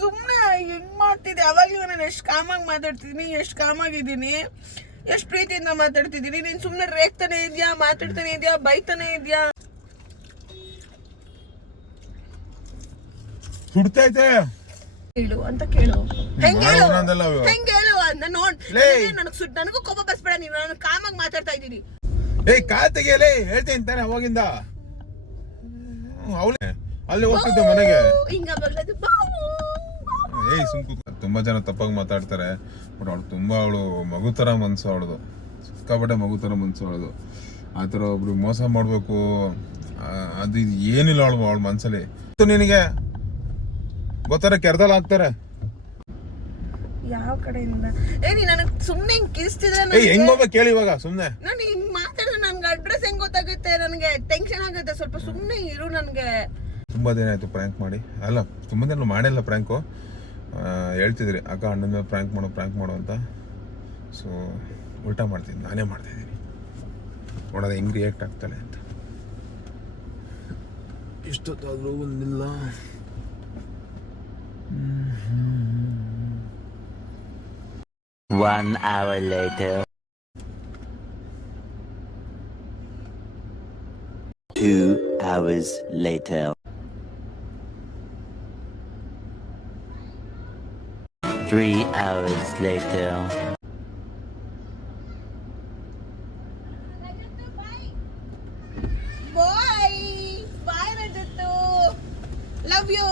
ಸುಮ್ಮನೆ ಹೆಂಗ್ ಮಾಡ್ತಿದ್ದೆ? ಅವಾಗ್ಲೂ ನಾನು ಎಷ್ಟು ಕಾಮಾಗಿ ಮಾತಾಡ್ತಿದ್ದೀನಿ, ಎಷ್ಟು ಕಾಮಾಗಿದ್ದೀನಿ, ಎಷ್ಟು ಪ್ರೀತಿಯಿಂದ ಮಾತಾಡ್ತಿದ್ದೀನಿ. ನೀನ್ ಸುಮ್ಮನೆ ರೇಗ್ತಾನೆ ಇದ್ಯಾ, ಮಾತಾಡ್ತಾನೆ ಇದ್ಯಾ, ಬೈತಾನೆ ಇದ್ಯಾ? ಸುಡ್ತೈತೆ ಹೇಳು ಅಂತ ಕೇಳು. ಹೆಂಗ್ ಹೇಳು ಅಂತ ನೋಡ್. ನನಗೂ ಕೋಪ ಬರ್ಸ್ಬೇಡ. ನೀನು ನಾನು ಕಾಮಾಗಿ ಮಾತಾಡ್ತಾ ಇದ್ದೀನಿ. ಕಾಲ್ ತೆಗಿಯಲೇ ಹೇಳ್ತೀನಿ ತಾನೆ ಅವಾಗಿಂದ. ಅವಳೆ ಅಲ್ಲಿ ಹೋಗ್ತಿದ್ದೆ ಮನೆಗೆ. ತುಂಬಾ ಜನ ತಪ್ಪಾಗಿ ಮಾತಾಡ್ತಾರೆ. ಬಟ್ ಅವಳು ತುಂಬಾ ಮಗು ತರ ಮನ್ಸು ಅವಳದು, ಸಿಕ್ಕಾಪಟ್ಟೆ ಮಗು ತರ ಮನ್ಸು ಅವಳದು. ಆತರ ಒಬ್ರು ಮೋಸ ಮಾಡ್ಬೇಕು ಅದು ಏನಿಲ್ಲ ಅವಳ ಮನ್ಸಲ್ಲಿ. ನಿನಗೆ ಗೊತ್ತಾರೆ ಕೆರ್ದಲ್ ಹಾಕ್ತಾರೆ. ಯಾವ ಕಡೆಯಿಂದ ನನಗೆ ಸುಮ್ನೆ ಹಿಂಗ್ ಕಿರಿಸ್ತಿದ್ರೆ ಹೆಂಗ್ ಹೋಗ್ಬೇಕು ಕೇಳಿ ಇವಾಗ. ಸುಮ್ನೆ ನಾನು ಹಿಂಗ್ ಮಾತಾಡಿದ್ರೆ ನನ್ಗೆ ಅಡ್ರೆಸ್ ಹೆಂಗ್ ಗೊತ್ತಾಗುತ್ತೆ? ನನಗೆ ಟೆನ್ಷನ್ ಆಗುತ್ತೆ. ಸ್ವಲ್ಪ ಸುಮ್ನೆ ಇರು. ನನ್ಗೆ ತುಂಬಾ ದಿನ ಆಯ್ತು ಪ್ರ್ಯಾಂಕ್ ಮಾಡಿ. ಅಲ್ಲ ತುಂಬಾ ದಿನ ಮಾಡಿಲ್ಲ ಪ್ರ್ಯಾಂಕು. ಹೇಳ್ತಿದ್ರಿ ಅಕ್ಕ ಅಣ್ಣನ ಮೇಲೆ ಪ್ರ್ಯಾಂಕ್ ಮಾಡು ಅಂತ. ಸೊ ಉಲ್ಟಾ ಮಾಡ್ತಿದ್ದೀನಿ, ನಾನೇ ಮಾಡ್ತಿದ್ದೀನಿ. ನೋಡೋದು ಹೆಂಗ್ ರಿಯಾಕ್ಟ್ ಆಗ್ತಾಳೆ ಅಂತ. ಇಷ್ಟೊತ್ತಾದ್ರೂ ಬಂದಿಲ್ಲ. One hour later. 2 hours later. 3 hours later. Bye Rajatu. Love you.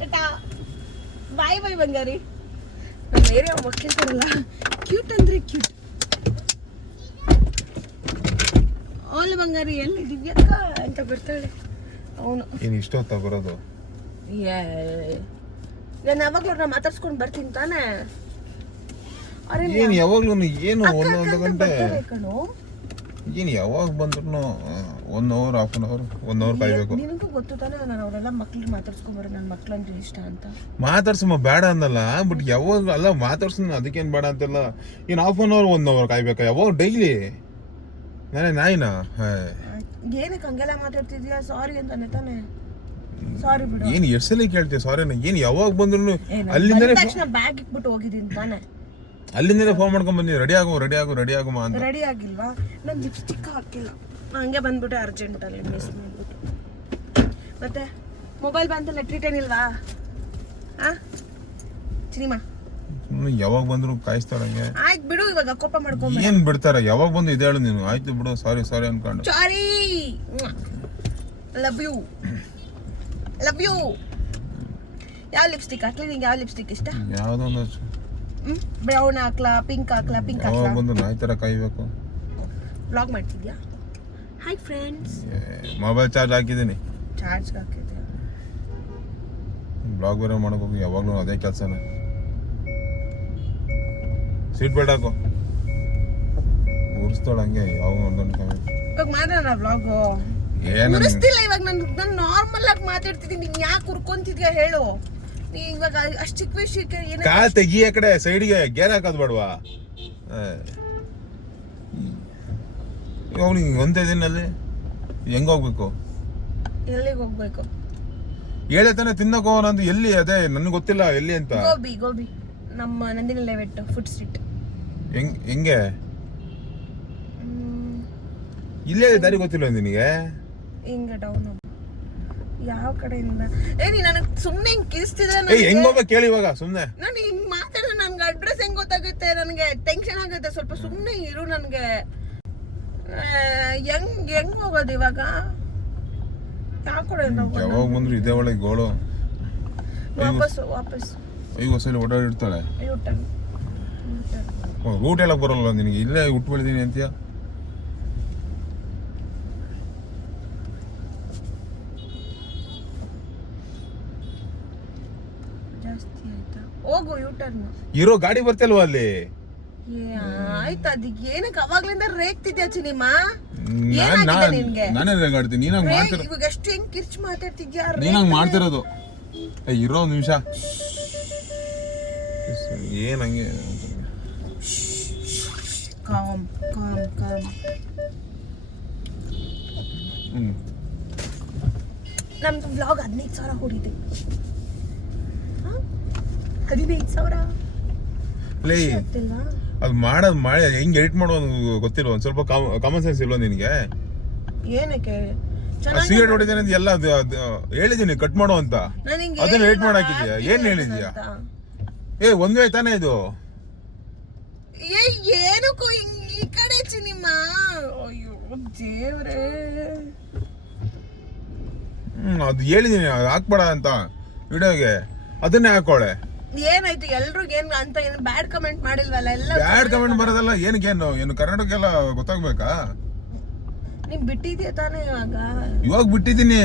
Tata. Bye ಬಂಗಾರಿ. ಬೇರೆ ಮಕ್ಕಳಿರಲ್ಲ, ಕ್ಯೂಟ್ ಅಂದ್ರೆ ಕ್ಯೂಟ್. ಅವಳು ಬಂಗಾರಿ ಎಲ್ಲಿ ದಿವ್ಯಕ್ಕ ಅಂತ ಬರ್ತಾಳೆ. ಅವನು ಏನು ಇಷ್ಟೊತ್ತ ಬರೋದು? ನಾನು ಯಾವಾಗ್ಲೂ ಮಾತಾಡ್ಸ್ಕೊಂಡು ಬರ್ತೀನಿ ತಾನೆ. ಏನು ಯಾವಾಗ್ಲೂ ಏನು 1 ಗಂಟೆ ಏನು ಯಾವಾಗ ಬಂದ್ರು 1 hour, half an hour, 1 hour ಕಾಯ್ಬೇಕು. ನಿನಗೂ ಗೊತ್ತು ತಾನೆ ನಾನು ಅವರೆಲ್ಲ ಮಕ್ಳಿಗೆ ಮಾತಾಡ್ಸ್ಕೊಂಬರೋ. ನನ್ನ ಮಕ್ಳಂದ್ರೆ ಇಷ್ಟ ಅಂತ. ಮಾತಾಡ್ಸಮ್ಮ ಬೇಡ ಅಂದಲ್ಲ, ಬಟ್ ಯಾವಾಗ ಅಲ್ಲ ಮಾತಾಡ್ಸ ಅದಕ್ಕೇನು ಬೇಡ ಅಂತೆಲ್ಲ. ಏನು half an hour, 1 hour ಕಾಯ್ಬೇಕಾ? ಯಾವಾಗ ಡೈಲಿ ನಾಯಿನಾ? ಏನಕ್ಕೆ ಹಂಗೆಲ್ಲ ಮಾತಾಡ್ತಿದ್ಯಾ? ಸಾರಿ ಅಂತಾನೆ ತಾನೆ. ಸಾರಿ ಬಿಡು. ಏನು ಎಷ್ಟು ಸಲ ಕೇಳ್ತೀಯ ಸಾರಿನ? ಏನು ಯಾವಾಗ ಬಂದ್ರು ಅಲ್ಲಿಂದನೇ ತಕ್ಷಣ ಬ್ಯಾಗ್ ಇಟ್ಬಿಟ್ಟು ಹೋಗಿದ್ದೀನಿ ತಾನೆ. ಅಲ್ಲಿಂದನೇ ಫೋನ್ ಮಾಡ್ಕೊಂಡ್ ಬಂದಿ ರೆಡಿ ಆಗು ಅಂತ. ರೆಡಿ ಆಗಿಲ್ವಾ? ನಾನು ಲಿಪ್ಸ್ಟಿಕ್ ಹಾಕಿಲ್ಲ, ಹಂಗೆ ಬಂದ್ಬಿಟ್ಟೆ ಅರ್ಜೆಂಟಲ್ಲಿ ಮಿಸ್ ಮಾಡ್ಬಿಟ್ಟು. ಮತ್ತೆ ಮೊಬೈಲ್ ಬಂತಲ್ಲ, ಟ್ರೀಟ್ ಏನಿಲ್ವಾ? ಸಿನಿಮಾ ಯಾವಾಗ ಬಂದ್ರು ಕಾಯಿಸ್ತಾರಂಗೆ. ಆಯ್ತು ಬಿಡು, ಇವಾಗ ಕೋಪ ಮಾಡ್ಕೊಂಡ್ ಏನ್ ಬಿಡ್ತಾರ? ಯಾವಾಗ ಬಂದು ಇದೆ ಹೇಳು ನೀನು. ಆಯ್ತು ಬಿಡು, ಸಾರಿ ಅನ್ಕೊಂಡು. ಸಾರಿ. Love you. ಯಾವ ಲಿಪ್ಸ್ಟಿಕ್ ಹಾಕ್ಲಿ? ನಿಂಗೆ ಯಾವ ಲಿಪ್ಸ್ಟಿಕ್ ಇಷ್ಟ? ಯಾವ್ದೊಂದು ಬ್ರೌನ್ ಹಾಕ್ಲಾ, ಪಿಂಕ್ ಹಾಕ್ಲಾ? ಬಂದು ನಾಯಿ ತರ ಕಾಯ್ಬೇಕು. ಬ್ಲಾಗ್ ಮಾಡ್ತಿದ್ಯಾ? Hi friends. ಮೊಬೈಲ್ ಚಾರ್ಜ್ ಹಾಕಿದ್ದೀನಿ. ಚಾರ್ಜ್ ಹಾಕಿದ್ಯಾ? ಬ್ಲಾಗ್ ಬೇರೆ ಮಾಡಬೇಕು ಯಾವಾಗ್ಲೂ ಅದೇ ಕೆಲಸನ. ಸೀಟ್ ಬೆಲ್ಟ್ ಹಾಕು. ಉರ್ಸ್ತಾಳ ಹಂಗೆ ಯಾವ ಒಂದೊಂದು ಇವಾಗ ಮಾಡೋಣ ಬ್ಲಾಗು. ಉರಿಸ್ತಿಲ್ಲ ಇವಾಗ. ನಾನು ನಾರ್ಮಲ್ ಆಗಿ ಮಾತಾಡ್ತಿದ್ದೀನಿ. ನೀನ್ ಯಾಕೆ ಉರ್ಕೊಂತಿದ್ಯಾ ಹೇಳು? ನೀ ಇವಾಗ ಅಷ್ಟು ಚಿಕ್ಕ ವಿಷಯಕ್ಕೆ ಕಾಲ್ ತೆಗಿ. ಆ ಕಡೆ ಸೈಡ್ಗೆ ಗೇರ್ ಹಾಕೋದು ಬೇಡವಾ? ಅವ್ನಿಗೆ ಒಂದೇ ದಿನಲ್ಲಿ ಹೆಂಗ ಹೋಗ್ಬೇಕು? ಎಲ್ಲಿಗೆ ಹೋಗ್ಬೇಕು ಹೇಳೆ ತಾನೆ. ತಿನ್ನಕ್ ಹೋಗೋಣ ಅಂತ. ಎಲ್ಲಿ? ಅದೇ ನನ್ಗೆ ಗೊತ್ತಿಲ್ಲ ಎಲ್ಲಿ ಅಂತ. ಗೋಬಿ ನಮ್ಮ ನಂದಿನಿ ಲೆವೆಟ್ ಫುಡ್ ಸ್ಟ್ರೀಟ್. ಹೆಂಗೆ? ಇಲ್ಲೇ ದಾರಿ ಗೊತ್ತಿಲ್ಲ ನಿನಗೆ? ಹಿಂಗೆ ಡೌನ್ ಯಾವ ಕಡೆಯಿಂದ? ನನಗೆ ಸುಮ್ನೆ ಹಿಂಗ್ ಕಿರಿಸ್ತಿದ್ರೆ ಹೆಂಗ್ ಹೋಗ್ಬೇಕು ಕೇಳಿ ಇವಾಗ. ಸುಮ್ನೆ ನಾನು ಹಿಂಗ್ ಮಾತಾಡಿದ್ರೆ ನನ್ಗೆ ಅಡ್ರೆಸ್ ಹೆಂಗ್ ಗೊತ್ತಾಗುತ್ತೆ? ನನಗೆ ಟೆನ್ಷನ್ ಆಗುತ್ತೆ. ಸ್ವಲ್ಪ ಸುಮ್ನೆ ಇರು. ನನ್ಗೆ ಹೆಂಗ್ ಹೋಗೋದು ಇವಾಗ? ಯಾವ ಕಡೆ ಯಾವಾಗ ಬಂದ್ರು ಇದೇ ಒಳಗೆ ಗೋಳು. ವಾಪಸ್ ಈಗ ಹೊಸಲಿ ಓಡಾಡಿರ್ತಾಳೆ. ರೂಟ್ ಹೇಳಕ್ ಬರಲ್ಲ ನಿನಗೆ. ಇಲ್ಲೇ ಹುಟ್ಟು ಬೆಳೆದೀನಿ ಅಂತೀಯ. ಜಾಸ್ತಿ ಆಯ್ತಾ? ಹೋಗು ಯೂಟರ್ನ್. ಇರೋ ಗಾಡಿ ಬರ್ತಲ್ವಾ ಅಲ್ಲಿ? ಆಯ್ತು. ಅದಕ್ಕೆ ಏನಕ್ಕೆ ಅವಾಗ್ಲಿಂದ ರೇಗ್ತಿದ್ಯಾ ಚಿನಿಮ? ನಾನೇ ರೇಗಾಡ್ತೀನಿ. ನೀನಾಗ ಮಾಡ್ತಿರ. ಇವಾಗ ಎಷ್ಟು ಹೆಂಗ್ ಕಿರ್ಚ್ ಮಾತಾಡ್ತಿದ್ಯಾ? ನೀನಾಗ ಮಾಡ್ತಿರೋದು. ಇರೋ ಒಂದು ನಿಮಿಷ. ಏನ್ ಹಂಗೆ? ಕಾಮ್. ನಮ್ದು ವ್ಲಾಗ್ 15,000 ಹೊಡಿದೆ. 15,000 ಲೇ ಗೊತ್ತಿಲ್ವಾ? ಅದು ಮಾಡಿ ಹೆಂಗ್ ಎಡಿಟ್ ಮಾಡೋದು ಗೊತ್ತಿಲ್ವ? ಒಂದ್ ಸ್ವಲ್ಪ ಕಾಮನ್ ಸೆನ್ಸ್ ಇಲ್ವಾ ನಿನಗೆ? ಏನಕ್ಕೆ ಸಿಗರೇಟ್ ಹೊಡಿದೇನೆ ಅಂತ ಎಲ್ಲ ಅದು ಹೇಳಿದೀನಿ ಕಟ್ ಮಾಡು ಅಂತ, ಅದನ್ನ ಎಡಿಟ್ ಮಾಡಾಕಿದ್ಯಾ? ಏನ್ ಹೇಳಿದ್ಯಾ? ಒಂದೇ ತಾನೇ ಇದು? ಏನಕ್ಕೂ ಈ ಕಡೆ ಚಿನಿಮ್ಮ. ಅಯ್ಯೋ ದೇವ್ರೇ, ಅದು ಹೇಳಿದೀನಿ ಹಾಕ್ಬೇಡ ಅಂತ ವಿಡಿಯೋಗೆ, ಅದನ್ನೇ ಹಾಕೋಳೆ. ಏನಾಯ್ತು? ಎಲ್ರಿಗೂ ಏನ್ ಅಂತ ಏನು ಬ್ಯಾಡ್ ಕಮೆಂಟ್ ಮಾಡಿಲ್ವಲ್ಲ? ಎಲ್ಲ ಬ್ಯಾಡ್ ಕಮೆಂಟ್ ಬರೋದಲ್ಲ. ಏನು ಕರ್ನಾಟಕ ಗೊತ್ತಾಗ್ಬೇಕಾ? ನೀನ್ ಬಿಟ್ಟಿದ್ಯಾ ತಾನೇ ಇವಾಗ ಬಿಟ್ಟಿದ್ದೀನಿ.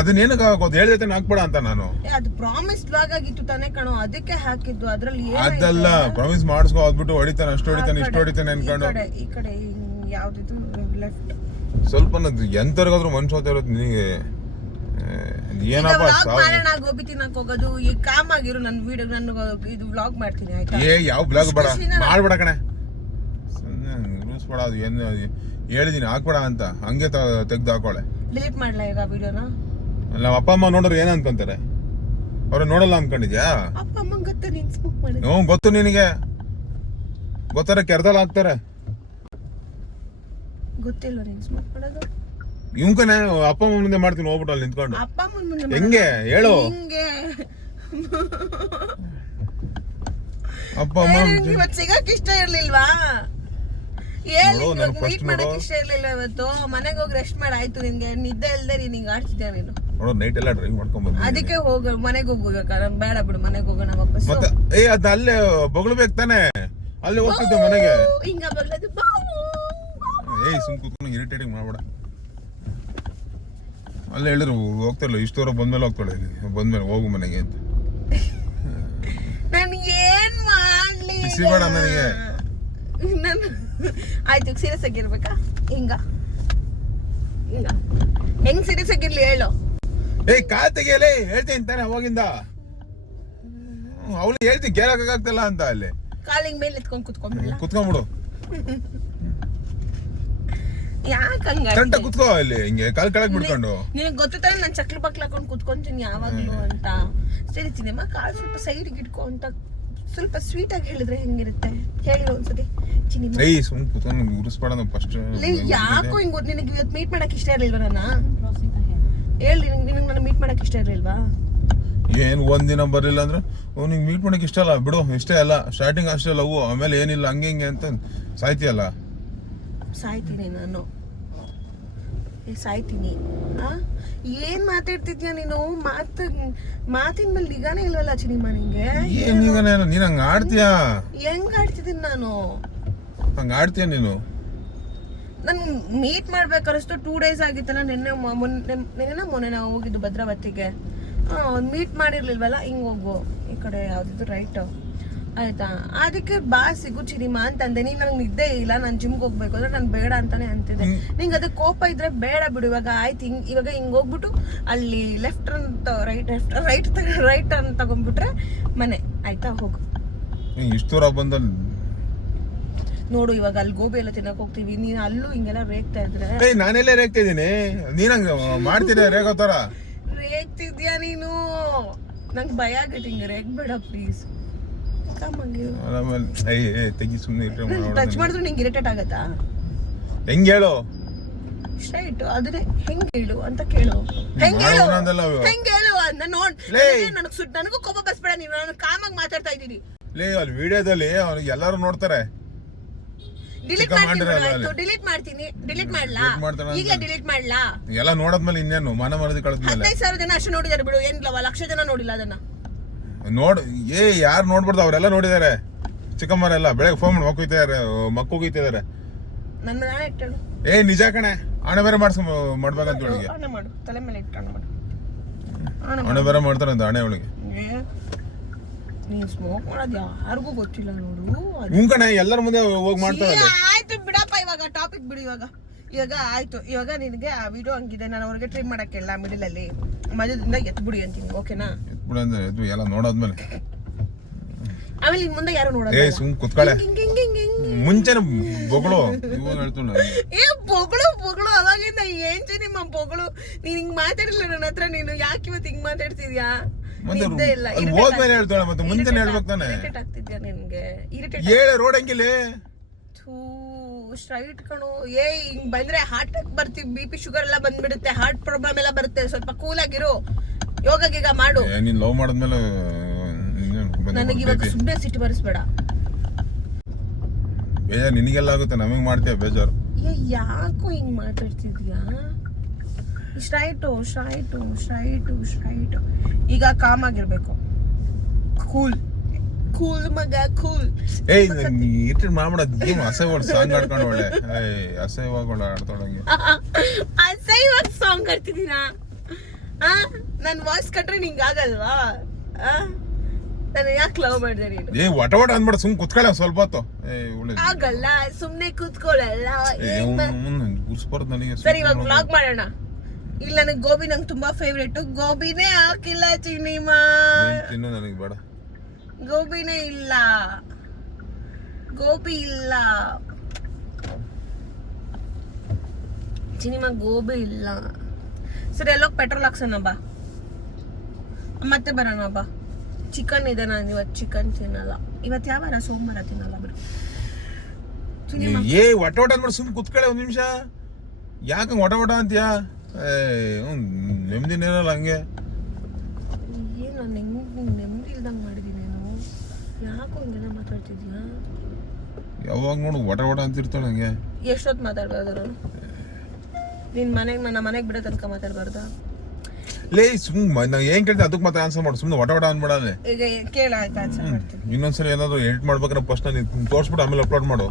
ಅದನ್ನೇನಕ್ಕೆ ಹೇಳಿದೆ ಹಾಕ್ಬೇಡ ಅಂತ ನಾನು. ಅದು ಪ್ರಾಮಿಸ್ ಬ್ಲಾಗ್ ಆಗಿತ್ತು ತಾನೇ ಕಣೋ, ಅದಕ್ಕೆ ಹಾಕಿದ್ದು. ಅದ್ರಲ್ಲಿ ಅದಲ್ಲ, ಪ್ರಾಮಿಸ್ ಮಾಡಿಸ್ಕೊ, ಅದ್ಬಿಟ್ಟು ಹೊಡಿತಾನೆ, ಅಷ್ಟು ಹೊಡಿತಾನೆ, ಇಷ್ಟು ಹೊಡಿತಾನೆ ಅನ್ಕೊಂಡು. ಈ ಕಡೆ ಯಾವ್ದಿದು ಲೆಫ್ಟ್ ಸ್ವಲ್ಪ ಎಂತರ್ಗಾದ್ರೂ ಮನ್ಸು ಹೋಗ್ತಾ ಇರೋದು ನಿನಗೆ. ಏನಪ್ಪ ಗೋಬಿ ತಿನ್ನಕ್ ಹೋಗೋದು. ಈ ಕಾಮ್ ಆಗಿರು ನನ್ನ ವಿಡಿಯೋ, ನಾನು ಇದು ವ್ಲಾಗ್ ಮಾಡ್ತೀನಿ ಆಯ್ತಾ? ಯಾವ ಬ್ಲಾಗ್ ಬೇಡ, ಮಾಡ್ಬೇಡ ಕಣೆ, ರೂಲ್ಸ್ ಬೇಡ. ಅದು ಏನು ಹೇಳಿದೀನಿ ಹಾಕ್ಬೇಡ ಅಂತ, ಹಂಗೆ ತೆಗ್ದು ಹಾಕೋಳೆ. ಡಿಲೀಟ್ ಮಾಡ್ಲಾ ಈಗ ವಿಡಿಯೋನ? ನಮ್ಮ ಅಪ್ಪ ಅಮ್ಮ ನೋಡ್ರೆ ಏನ್ ಅನ್ಕೊಂತಾರೆ? ಅವ್ರ ನೋಡಲ್ಲ ಅನ್ಕೊಂಡಿದ್ಯಾ? ಅಪ್ಪ ಅಮ್ಮ ಗೊತ್ತ ನೀನ್ ಸ್ಮೋಕ್ ಮಾಡಿದ? ಹ್ಞೂ ಗೊತ್ತು ನಿನಗೆ, ಗೊತ್ತಾರೆ, ಕೆರ್ದಲ್ಲ ಹಾಕ್ತಾರೆ. ಗೊತ್ತಿಲ್ಲ ನೀನ್ ಸ್ಮೋಕ್ ಮಾಡೋದು? ಇವ್ಕನೆ ಅಪ್ಪ ಅಮ್ಮ ಮುಂದೆ ಮಾಡ್ತೀನಿ ಹೋಗ್ಬಿಟ್ಟು ಅಲ್ಲಿ ನಿಂತ್ಕೊಂಡು. ಅಪ್ಪ ಅಮ್ಮನ ಮುಂದೆ ಹೆಂಗೆ ಹೇಳು? ಹಿಂಗೆ ಅಪ್ಪ ಅಮ್ಮ ಇವತ್ತು ಸಿಗಕ್ ಇಷ್ಟ ಇರ್ಲಿಲ್ವಾ? ಮೀಟ್ ಮಾಡಕ್ ಇಷ್ಟ ಇರ್ಲಿಲ್ಲ ಇವತ್ತು. ಮನೆಗೆ ಹೋಗಿ ರೆಸ್ಟ್ ಮಾಡಿ ಆಯ್ತು. ನಿನ್ಗೆ ನಿದ್ದೆ ಇಲ್ದೆ ನೀನ್ ಹಿಂಗ್ ಆಡ್ತಿದ್ಯಾ ನೀನು? ನೋಡೋ ನೈಟ್ ಎಲ್ಲ ಡ್ರೈವ್ ಮಾಡ್ಕೊಂಡ್ ಬಂದ. ಅದಕ್ಕೆ ಹೋಗ ಮನೆಗೆ ಹೋಗ್ಬೇಕಾ? ಬೇಡ ಬಿಡು, ಮನೆಗೆ ಹೋಗೋಣ ವಾಪಸ್. ಮತ್ತೆ ಅದ್ ಅಲ್ಲೇ ಬೊಗಳ್ಬೇಕು ತಾನೆ, ಅಲ್ಲಿ ಹೋಗ್ತಿದ್ದೆ ಮನೆಗೆ. ಹಿಂಗ ಬಗ್ಲದು ಸುಮ್ ಕೂತ್ಕೊಂಡು ಇರಿಟೇಟಿಂಗ್ ಮಾಡ್ಬೇಡ. ಅಲ್ಲೇ ಹೇಳಿದ್ರು ಹೋಗ್ತಾರಲ್ಲ, ಇಷ್ಟವರ ಬಂದ್ಮೇಲೆ ಹೋಗ್ತಾಳೆ, ಬಂದ್ಮೇಲೆ ಹೋಗು ಮನೆಗೆ ಅಂತ. ನಾನು ಏನ್ ಮಾಡ್ಲಿ? ಬಿಸಿ ಬೇಡ ನನಗೆ. ನಾನು ಆಯ್ತು, ಸೀರಿಯಸ್ ಆಗಿರ್ಬೇಕಾ? ಹಿಂಗ ಹೆಂಗ್ ಸೀರಿಯಸ್ ಆಗಿರ್ಲಿ ಹೇಳು? ಕಾಲ್ ತೆಗಿಯಲೇ ಹೇಳ್ತೀನಿ ತಾನೆ ಅವಾಗಿಂದ. ಅವಳು ಹೇಳ್ತೀನಿ ಕೇಳಕ್ಕಾಗ್ತಲ್ಲ ಅಂತ. ಅಲ್ಲಿ ಕಾಲಿಂಗ್ ಮೇಲೆ ಎತ್ಕೊಂಡ್ ಕುತ್ಕೊಂಡ್ಬಿಡು. ಯಾಕೆ ಹಂಗ ಕರೆಕ್ಟ್ ಕುತ್ಕೋ ಅಲ್ಲಿ, ಹಿಂಗೆ ಕಾಲ್ ಕೆಳಗ್ ಬಿಡ್ಕೊಂಡು. ನಿನಗೆ ಗೊತ್ತಾನೆ ನಾನು ಚಕ್ಲಿ ಪಕ್ಲ ಹಾಕೊಂಡು ಕುತ್ಕೊಂತೀನಿ ಯಾವಾಗ್ಲೂ ಅಂತ. ಸರಿ ಚಿನ್ನಮ್ಮ, ಕಾಲ್ ಸ್ವಲ್ಪ ಸೈಡ್ಗೆ ಇಟ್ಕೊ ಅಂತ ಸ್ವಲ್ಪ ಸ್ವೀಟ್ ಆಗಿ ಹೇಳಿದ್ರೆ ಹೆಂಗಿರುತ್ತೆ ಹೇಳಿ ಒಂದ್ಸತಿ ಚಿನ್ನಿ. ಸುಮ್ ಕುತ್ಕೊಂಡು ಉರಿಸ್ಬೇಡ ಫಸ್ಟ್. ಯಾಕೋ ಹಿಂಗ್ ನಿನಗೆ ಇವತ್ತು ಮೀಟ್ ಮಾಡಕ್ ಇಷ್ಟ ಇರ್ಲಿಲ್ವಾ? ಹೇಳಿ, ನಿನಗೆ ನಾನು ಮೀಟ್ ಮಾಡಕ್ ಇಷ್ಟ ಇರ್ಲಿಲ್ವಾ? ಏನ್ ಒಂದಿನ ಬರ್ಲಿಲ್ಲ ಅಂದ್ರೆ ನಿಂಗೆ ಮೀಟ್ ಮಾಡಕ್ ಇಷ್ಟ ಅಲ್ಲ ಬಿಡು, ಇಷ್ಟೇ ಅಲ್ಲ. ಸ್ಟಾರ್ಟಿಂಗ್ ಅಷ್ಟೇ ಲವ್, ಆಮೇಲೆ ಏನಿಲ್ಲ ಹಂಗೆ ಹಿಂಗೆ ಅಂತ ಸಾಯ್ತಿಯಲ್ಲ. ಸಾಯ್ತೀನಿ ನಾನು, ಸಾಯ್ತೀನಿ. ಏನ್ ಮಾತಾಡ್ತಿದ್ಯಾ ನೀನು? ಮಾತಿನ ಮೇಲೆ ನಿಗಾನೇ ಇಲ್ವಲ್ಲ ಚಿನಿಮ್ಮ ನಿಂಗೆ? ಏನ್ ನೀನ್ ಹಂಗ ಆಡ್ತೀಯಾ? ಹೆಂಗ್ ಆಡ್ತಿದ್ದೀನಿ ನಾನು? ಹಂಗ ಆಡ್ತೀಯ ನೀನು? ನನ್ ಮೀಟ್ ಮಾಡ್ಬೇಕನ್ನಿಸ್ತು. 2 days ಆಗಿತ್ತಲ್ಲ, ಮೊನ್ನೆ ನಾವು ಹೋಗಿದ್ದು ಭದ್ರಾವತಿಗೆ. ಮೀಟ್ ಮಾಡಿರ್ಲಿಲ್ವಲ್ಲ, ಹಿಂಗ್ ಹೋಗು ಈ ಕಡೆ ಯಾವ್ದಿದ್ದು ರೈಟ್ ಆಯ್ತಾ? ಅದಕ್ಕೆ ಬಾ ಸಿಗು ಚಿನಿಮ್ಮ ಅಂತಂದೆ. ನೀನ್ ನಂಗೆ ನಿದ್ದೆ ಇಲ್ಲ, ನಾನು ಜಿಮ್ಗೆ ಹೋಗ್ಬೇಕು ಅಂದ್ರೆ ನಾನು ಬೇಡ ಅಂತಾನೆ ಅಂತಿದ್ದೆ. ನಿಂಗೆ ಅದಕ್ಕೆ ಕೋಪ ಇದ್ರೆ ಬೇಡ ಬಿಡು. ಇವಾಗ ಆಯ್ತು, ಇವಾಗ ಹಿಂಗ್ ಹೋಗ್ಬಿಟ್ಟು ಅಲ್ಲಿ ಲೆಫ್ಟ್ ಅಂತ ರೈಟ್ ಅಂತ ತಗೊಂಡ್ಬಿಟ್ರೆ ಮನೆ ಆಯ್ತಾ? ಹೋಗು. ಇಷ್ಟು ದೂರ ಬಂದ ನೋಡು, ಇವಾಗ ಅಲ್ಲಿ ಗೋಬಿ ಎಲ್ಲ ತಿನ್ನಕ್ ಹೋಗ್ತೀವಿ, ನೀನ್ ಅಲ್ಲೂ ಹಿಂಗೆಲ್ಲ ರೇಗ್ತಾ ಇದ್ರೆ. ನಾನೆಲ್ಲ ರೇಗ್ತಾ ಇದೀನಿ? ನೀನಂಗ ಮಾಡ್ತಿದ್ದೆ ರೇಗೋತಾರ? ರೇಗ್ತಿದ್ಯಾ ನೀನು? ನಂಗೆ ಭಯ ಆಗತ್ತೆ, ಹಿಂಗೆ ರೇಗ್ಬೇಡ ಪ್ಲೀಸ್. ತೆಗಿ ಸುಮ್ಮನೆ. ಟಚ್ ಮಾಡಿದ್ರು ನಿಂಗೆ ಇರಿಟೇಟ್ ಆಗತ್ತಾ? ಹೆಂಗ್ ಹೇಳು? ಸ್ಟ್ರೈಟ್ ಅದನ್ನೇ ಹೆಂಗ್ ಹೇಳು ಅಂತ ಕೇಳು. ಹೆಂಗ್ ಹೇಳು ಅಂತ ನೋಡ್. ನನಗೂ ಕೋಪ ಬರ್ಸ್ಬೇಡ ನೀನು, ನಾನು ಕಾಮಾಗಿ ಮಾತಾಡ್ತಾ ಇದ್ದೀನಿ. ಅಲ್ಲಿ ವಿಡಿಯೋದಲ್ಲಿ ಅವ್ರಿಗೆ ಎಲ್ಲಾರು ನೋಡ್ತಾರೆ. ಡಿಲೀಟ್ ಮಾಡ್ತೀನಿ. ಡಿಲೀಟ್ ಮಾಡ್ಲಾ? ಈಗ ಡಿಲೀಟ್ ಮಾಡ್ಲಾ? ಎಲ್ಲ ನೋಡದ್ಮೇಲೆ ಇನ್ನೇನು ಮಾನ ಮರದಿ ಕಳೆದ್ಮೇಲೆ 15,000 ಜನ ಅಷ್ಟು ನೋಡಿದಾರೆ ಬಿಡು. ಏನಿಲ್ಲ, 1,00,000 ಜನ ನೋಡಿಲ್ಲ ಅದನ್ನ. ಯಾರು ನೋಡ್ಬಾರ್ದು, ಅವರೆಲ್ಲ ನೋಡಿದಾರೆ. ಚಿಕ್ಕಮ್ಮರೆಲ್ಲ ಬೆಳಗ್ಗೆ ಫೋನ್ ಮಾಡಿ ಮಕ್ಕೋಗಿದ್ದಾರೆ. ನನ್ನ ನಾನೇ ಇಟ್ಟಳು. ನಿಜ ಕಣೆ, ಹಣೆ ಬೇರೆ ಮಾಡ್ಬೇಕಂತ ಅವಳಿಗೆ. ಹಣೆ ಮಾಡು, ತಲೆ ಮೇಲೆ ಇಟ್ಟು ಹಣೆ ಮಾಡು. ಹಣೆ ಬೇರೆ ಮಾಡ್ತಾರಂತ ಹಣೆ ಅವಳಿಗೆ. ನೀನ್ ಸ್ಮೋಕ್ ಮಾಡೋದು ಯಾರಿಗೂ ಗೊತ್ತಿಲ್ಲ ನೋಡು. ಕಣೆ, ಎಲ್ಲರ ಮುಂದೆ ಹೋಗಿ ಮಾಡ್ತಾರೆ. ಆಯ್ತು ಬಿಡಪ್ಪ, ಇವಾಗ ಟಾಪಿಕ್ ಬಿಡು. ಇವಾಗ ಆಯ್ತು, ಇವಾಗ ನಿನಗೆ ಆ ವಿಡಿಯೋ ಹಂಗಿದೆ, ನಾನು ಅವ್ರಿಗೆ ಟ್ರಿಮ್ ಮಾಡಕ್ಕೆಲ್ಲ ಮಿಡಲ್ ಅಲ್ಲಿ ಮಧ್ಯದಿಂದ ಎತ್ಬಿಡಿ ಅಂತೀನಿ, ಓಕೆನಾ? ಎತ್ಬಿಡಿ ಅಂದ್ರೆ ಎಲ್ಲ ನೋಡಾದ್ಮೇಲೆ ಆಮೇಲೆ ಇನ್ ಮುಂದೆ ಯಾರು ನೋಡೋದು? ಸುಮ್ ಕುತ್ಕೊಳ್ಳೆ. ಮುಂಚೆನೆ ಬೊಗಳು ಬೊಗಳು ಅವಾಗಿಂದ ಏನ್ ನಿಮ್ಮ ಬೊಗಳು. ನೀನ್ ಹಿಂಗ್ ಮಾತಾಡಿಲ್ಲ ನನ್ನ ಹತ್ರ. ನೀನು ಯಾಕೆ ಇವತ್ತು ಹಿಂಗ್ ಮಾತಾಡ್ತಿದ್ಯಾ? ಮತ್ತೆ ನಿದ್ದೆ ಇಲ್ಲ. ಅಲ್ಲಿ ಹೋದ್ಮೇಲೆ ಹೇಳ್ತಾಳೆ, ಮತ್ತೆ ಮುಂಚೆನೆ ಹೇಳ್ಬೇಕು ತಾನೆ. ಇರಿಟೇಟ್ ಆಗ್ತಿದ್ಯಾ ನಿನ್ಗೆ? ಇರಿಟೇಟ್ ಹೇಳಿ ರೋಡ್ ಹೆಂಗಿಲ್ಲ ಸ್ಟ್ರೈಟ್ ಕಣು. ಹಿಂಗ್ ಬಂದ್ರೆ ಹಾರ್ಟ್ ಅಟ್ಯಾಕ್ ಬರ್ತೀವಿ, BP ಶುಗರ್ ಎಲ್ಲ ಬಂದ್ಬಿಡುತ್ತೆ, ಹಾರ್ಟ್ ಪ್ರಾಬ್ಲಮ್ ಎಲ್ಲ ಬರುತ್ತೆ. ಸ್ವಲ್ಪ ಕೂಲ್ ಆಗಿರು, ಯೋಗ ಗೀಗ ಮಾಡು. ನೀನ್ ಲವ್ ಮಾಡಿದ್ಮೇಲೆ ನನಗೆ ಇವಾಗ ಸುಮ್ಮನೆ ಸಿಟ್ಟು ಬರಿಸ್ಬೇಡ. ಬೇಜಾರು ನಿನಗೆಲ್ಲ ಆಗುತ್ತೆ, ನಮಗ್ ಮಾಡ್ತೀಯ ಬೇಜಾರು. ಯಾಕೋ ಹಿಂಗ್ ಮಾತಾಡ್ತಿದ್ಯಾ? Straight straight straight straight. ಈಗ ಕಾಮ್ ಆಗಿರ್ಬೇಕು. ಕೂಲ್ ಕೂಲ್ ಮಗ ಕೂಲ್. ಇಟ್ಟು ಮಾಡ್ಬಿಡ ಅಸಹ್ಯವಾದ ಸಾಂಗ್ ಆಡ್ಕೊಂಡು ಒಳ್ಳೆ ಅಸಹ್ಯವಾಗಿ ಆಡ್ತಾಳಂಗೆ. ಅಸಹ್ಯವಾಗ ಸಾಂಗ್ ಆಡ್ತಿದ್ದೀನಾ? ನನ್ ವಾಯ್ಸ್ ಕಟ್ರೆ ನಿಂಗೆ ಆಗಲ್ವಾ? ನಾನು ಯಾಕೆ ಲವ್ ಮಾಡಿದೆ ನೀನು? ಒಟ ಅಂದ್ಬಿಡ, ಸುಮ್ ಕುತ್ಕೊಳ್ಳ ಸ್ವಲ್ಪ ಹೊತ್ತು. ಆಗಲ್ಲ, ಸುಮ್ನೆ ಕೂತ್ಕೊಳ್ಳಲ್ಲ. ಗುರ್ಸ್ಬಾರ್ದು ನನಗೆ. ಸರಿ, ಇವಾಗ ವ್ಲಾಗ್ ಮಾಡೋಣ. ಇಲ್ಲ, ನನಗೆ ಗೋಬಿ ನಂಗೆ ತುಂಬಾ ಫೇವ್ರೇಟ್. ಗೋಬಿನೇ ಹಾಕಿಲ್ಲ ಚಿನಿಮಾ. ತಿನ್ನು, ನನಗೆ ಬೇಡ. ಗೋಬಿನೇ ಇಲ್ಲ, ಗೋಬಿ ಇಲ್ಲ ಚಿನಿಮಾ, ಗೋಬಿ ಇಲ್ಲ. ಸರಿ, ಎಲ್ಲೋಗಿ ಪೆಟ್ರೋಲ್ ಹಾಕ್ಸೋಣ ಬಾ, ಮತ್ತೆ ಬರೋಣ ಬಾ. ಚಿಕನ್ ಇದೆ, ನಾನು ಇವತ್ತು ಚಿಕನ್ ತಿನ್ನಲ್ಲ. ಇವತ್ತು ಯಾವಾರ? ಸೋಮವಾರ ತಿನ್ನಲ್ಲ ಬಿಡು. ಒಟ ಅಂದ್ಬಿಡ, ಸುಮ್ ಕುತ್ಕೊಳ್ಳೆ ಒಂದ್ ನಿಮಿಷ. ಯಾಕ ಒಟ ಅಂತೀಯಾ? ನೆಮ್ಮದಿನ ಇರಲ್ಲ ಹಂಗೆ. ಏನು ನೆಮ್ಮದಿ ಇಲ್ದಂಗೆ ಮಾಡಿದೀನಿ ನಾನು? ಯಾಕೋ ಹಿಂಗೆಲ್ಲ ಮಾತಾಡ್ತಿದ್ಯಾ? ಯಾವಾಗ ನೋಡು ಒಟ ಅಂತಿರ್ತಾಳೆ ಹಂಗೆ. ಎಷ್ಟೊತ್ತು ಮಾತಾಡ್ಬಾರ್ದು ನಾನು? ನನ್ನ ಮನೆಗೆ ಬಿಡೋ ತನಕ ಮಾತಾಡ್ಬಾರ್ದಾ? ಲೇ ನಾ ಏನ್ ಕೇಳ್ತೀನಿ ಅದಕ್ಕೆ ಮತ್ತೆ ಆನ್ಸರ್ ಮಾಡು. ಸುಮ್ಮನೆ ಒಟ ಅಂದ್ಬಿಡಲ್ಲ. ಈಗ ಕೇಳ, ಆಯ್ತು, ಆನ್ಸರ್ ಮಾಡ್ತೀನಿ. ಇನ್ನೊಂದ್ಸಲ ಏನಾದ್ರು ಎಡಿಟ್ ಮಾಡ್ಬೇಕಂದ್ರೆ ಫಸ್ಟ್ ನಾನು ತೋರಿಸ್ಬಿಟ್ಟು ಆಮೇಲೆ ಅಪ್ಲೋಡ್ ಮಾಡು.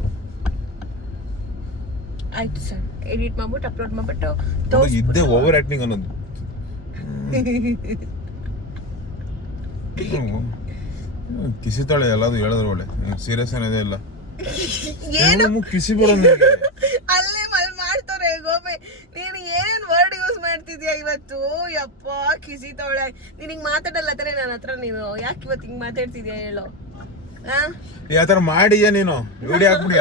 ಆಯ್ತು ಸರ್, ಎಡಿಟ್ ಮಾಡ್ಬಿಟ್ಟು ಅಪ್ಲೋಡ್ ಮಾಡ್ಬಿಟ್ಟು ಇದ್ದೇ ಓವರ್ ಆಕ್ಟಿಂಗ್ ಅನ್ನೋದು. ಕಿಸಿತಾಳೆ ಎಲ್ಲಾದ್ರು ಹೇಳಿದ್ರು ಒಳ್ಳೆ. ಸೀರಿಯಸ್ ಏನಿದೆ ಇಲ್ಲ, ಕಿಸಿ ಬರೋದು ಅಲ್ಲೇ ಮಾಡ್ತಾರೆ ಗೋಬಿ. ನೀನು ಏನೇನ್ ವರ್ಡ್ ಯೂಸ್ ಮಾಡ್ತಿದ್ಯಾ ಇವತ್ತು? ಯಪ್ಪ, ಕಿಸಿತವಳೆ. ನಿನಗ್ ಮಾತಾಡಲ್ಲ ತಾನೆ ನನ್ನ ಹತ್ರ? ನೀನು ಯಾಕೆ ಇವತ್ತು ಹಿಂಗ್ ಮಾತಾಡ್ತಿದ್ಯಾ ಹೇಳು? ಆತರ ಮಾಡಿದ್ಯಾ ನೀನು? ವಿಡಿಯೋ ಹಾಕ್ಬಿಡಿ,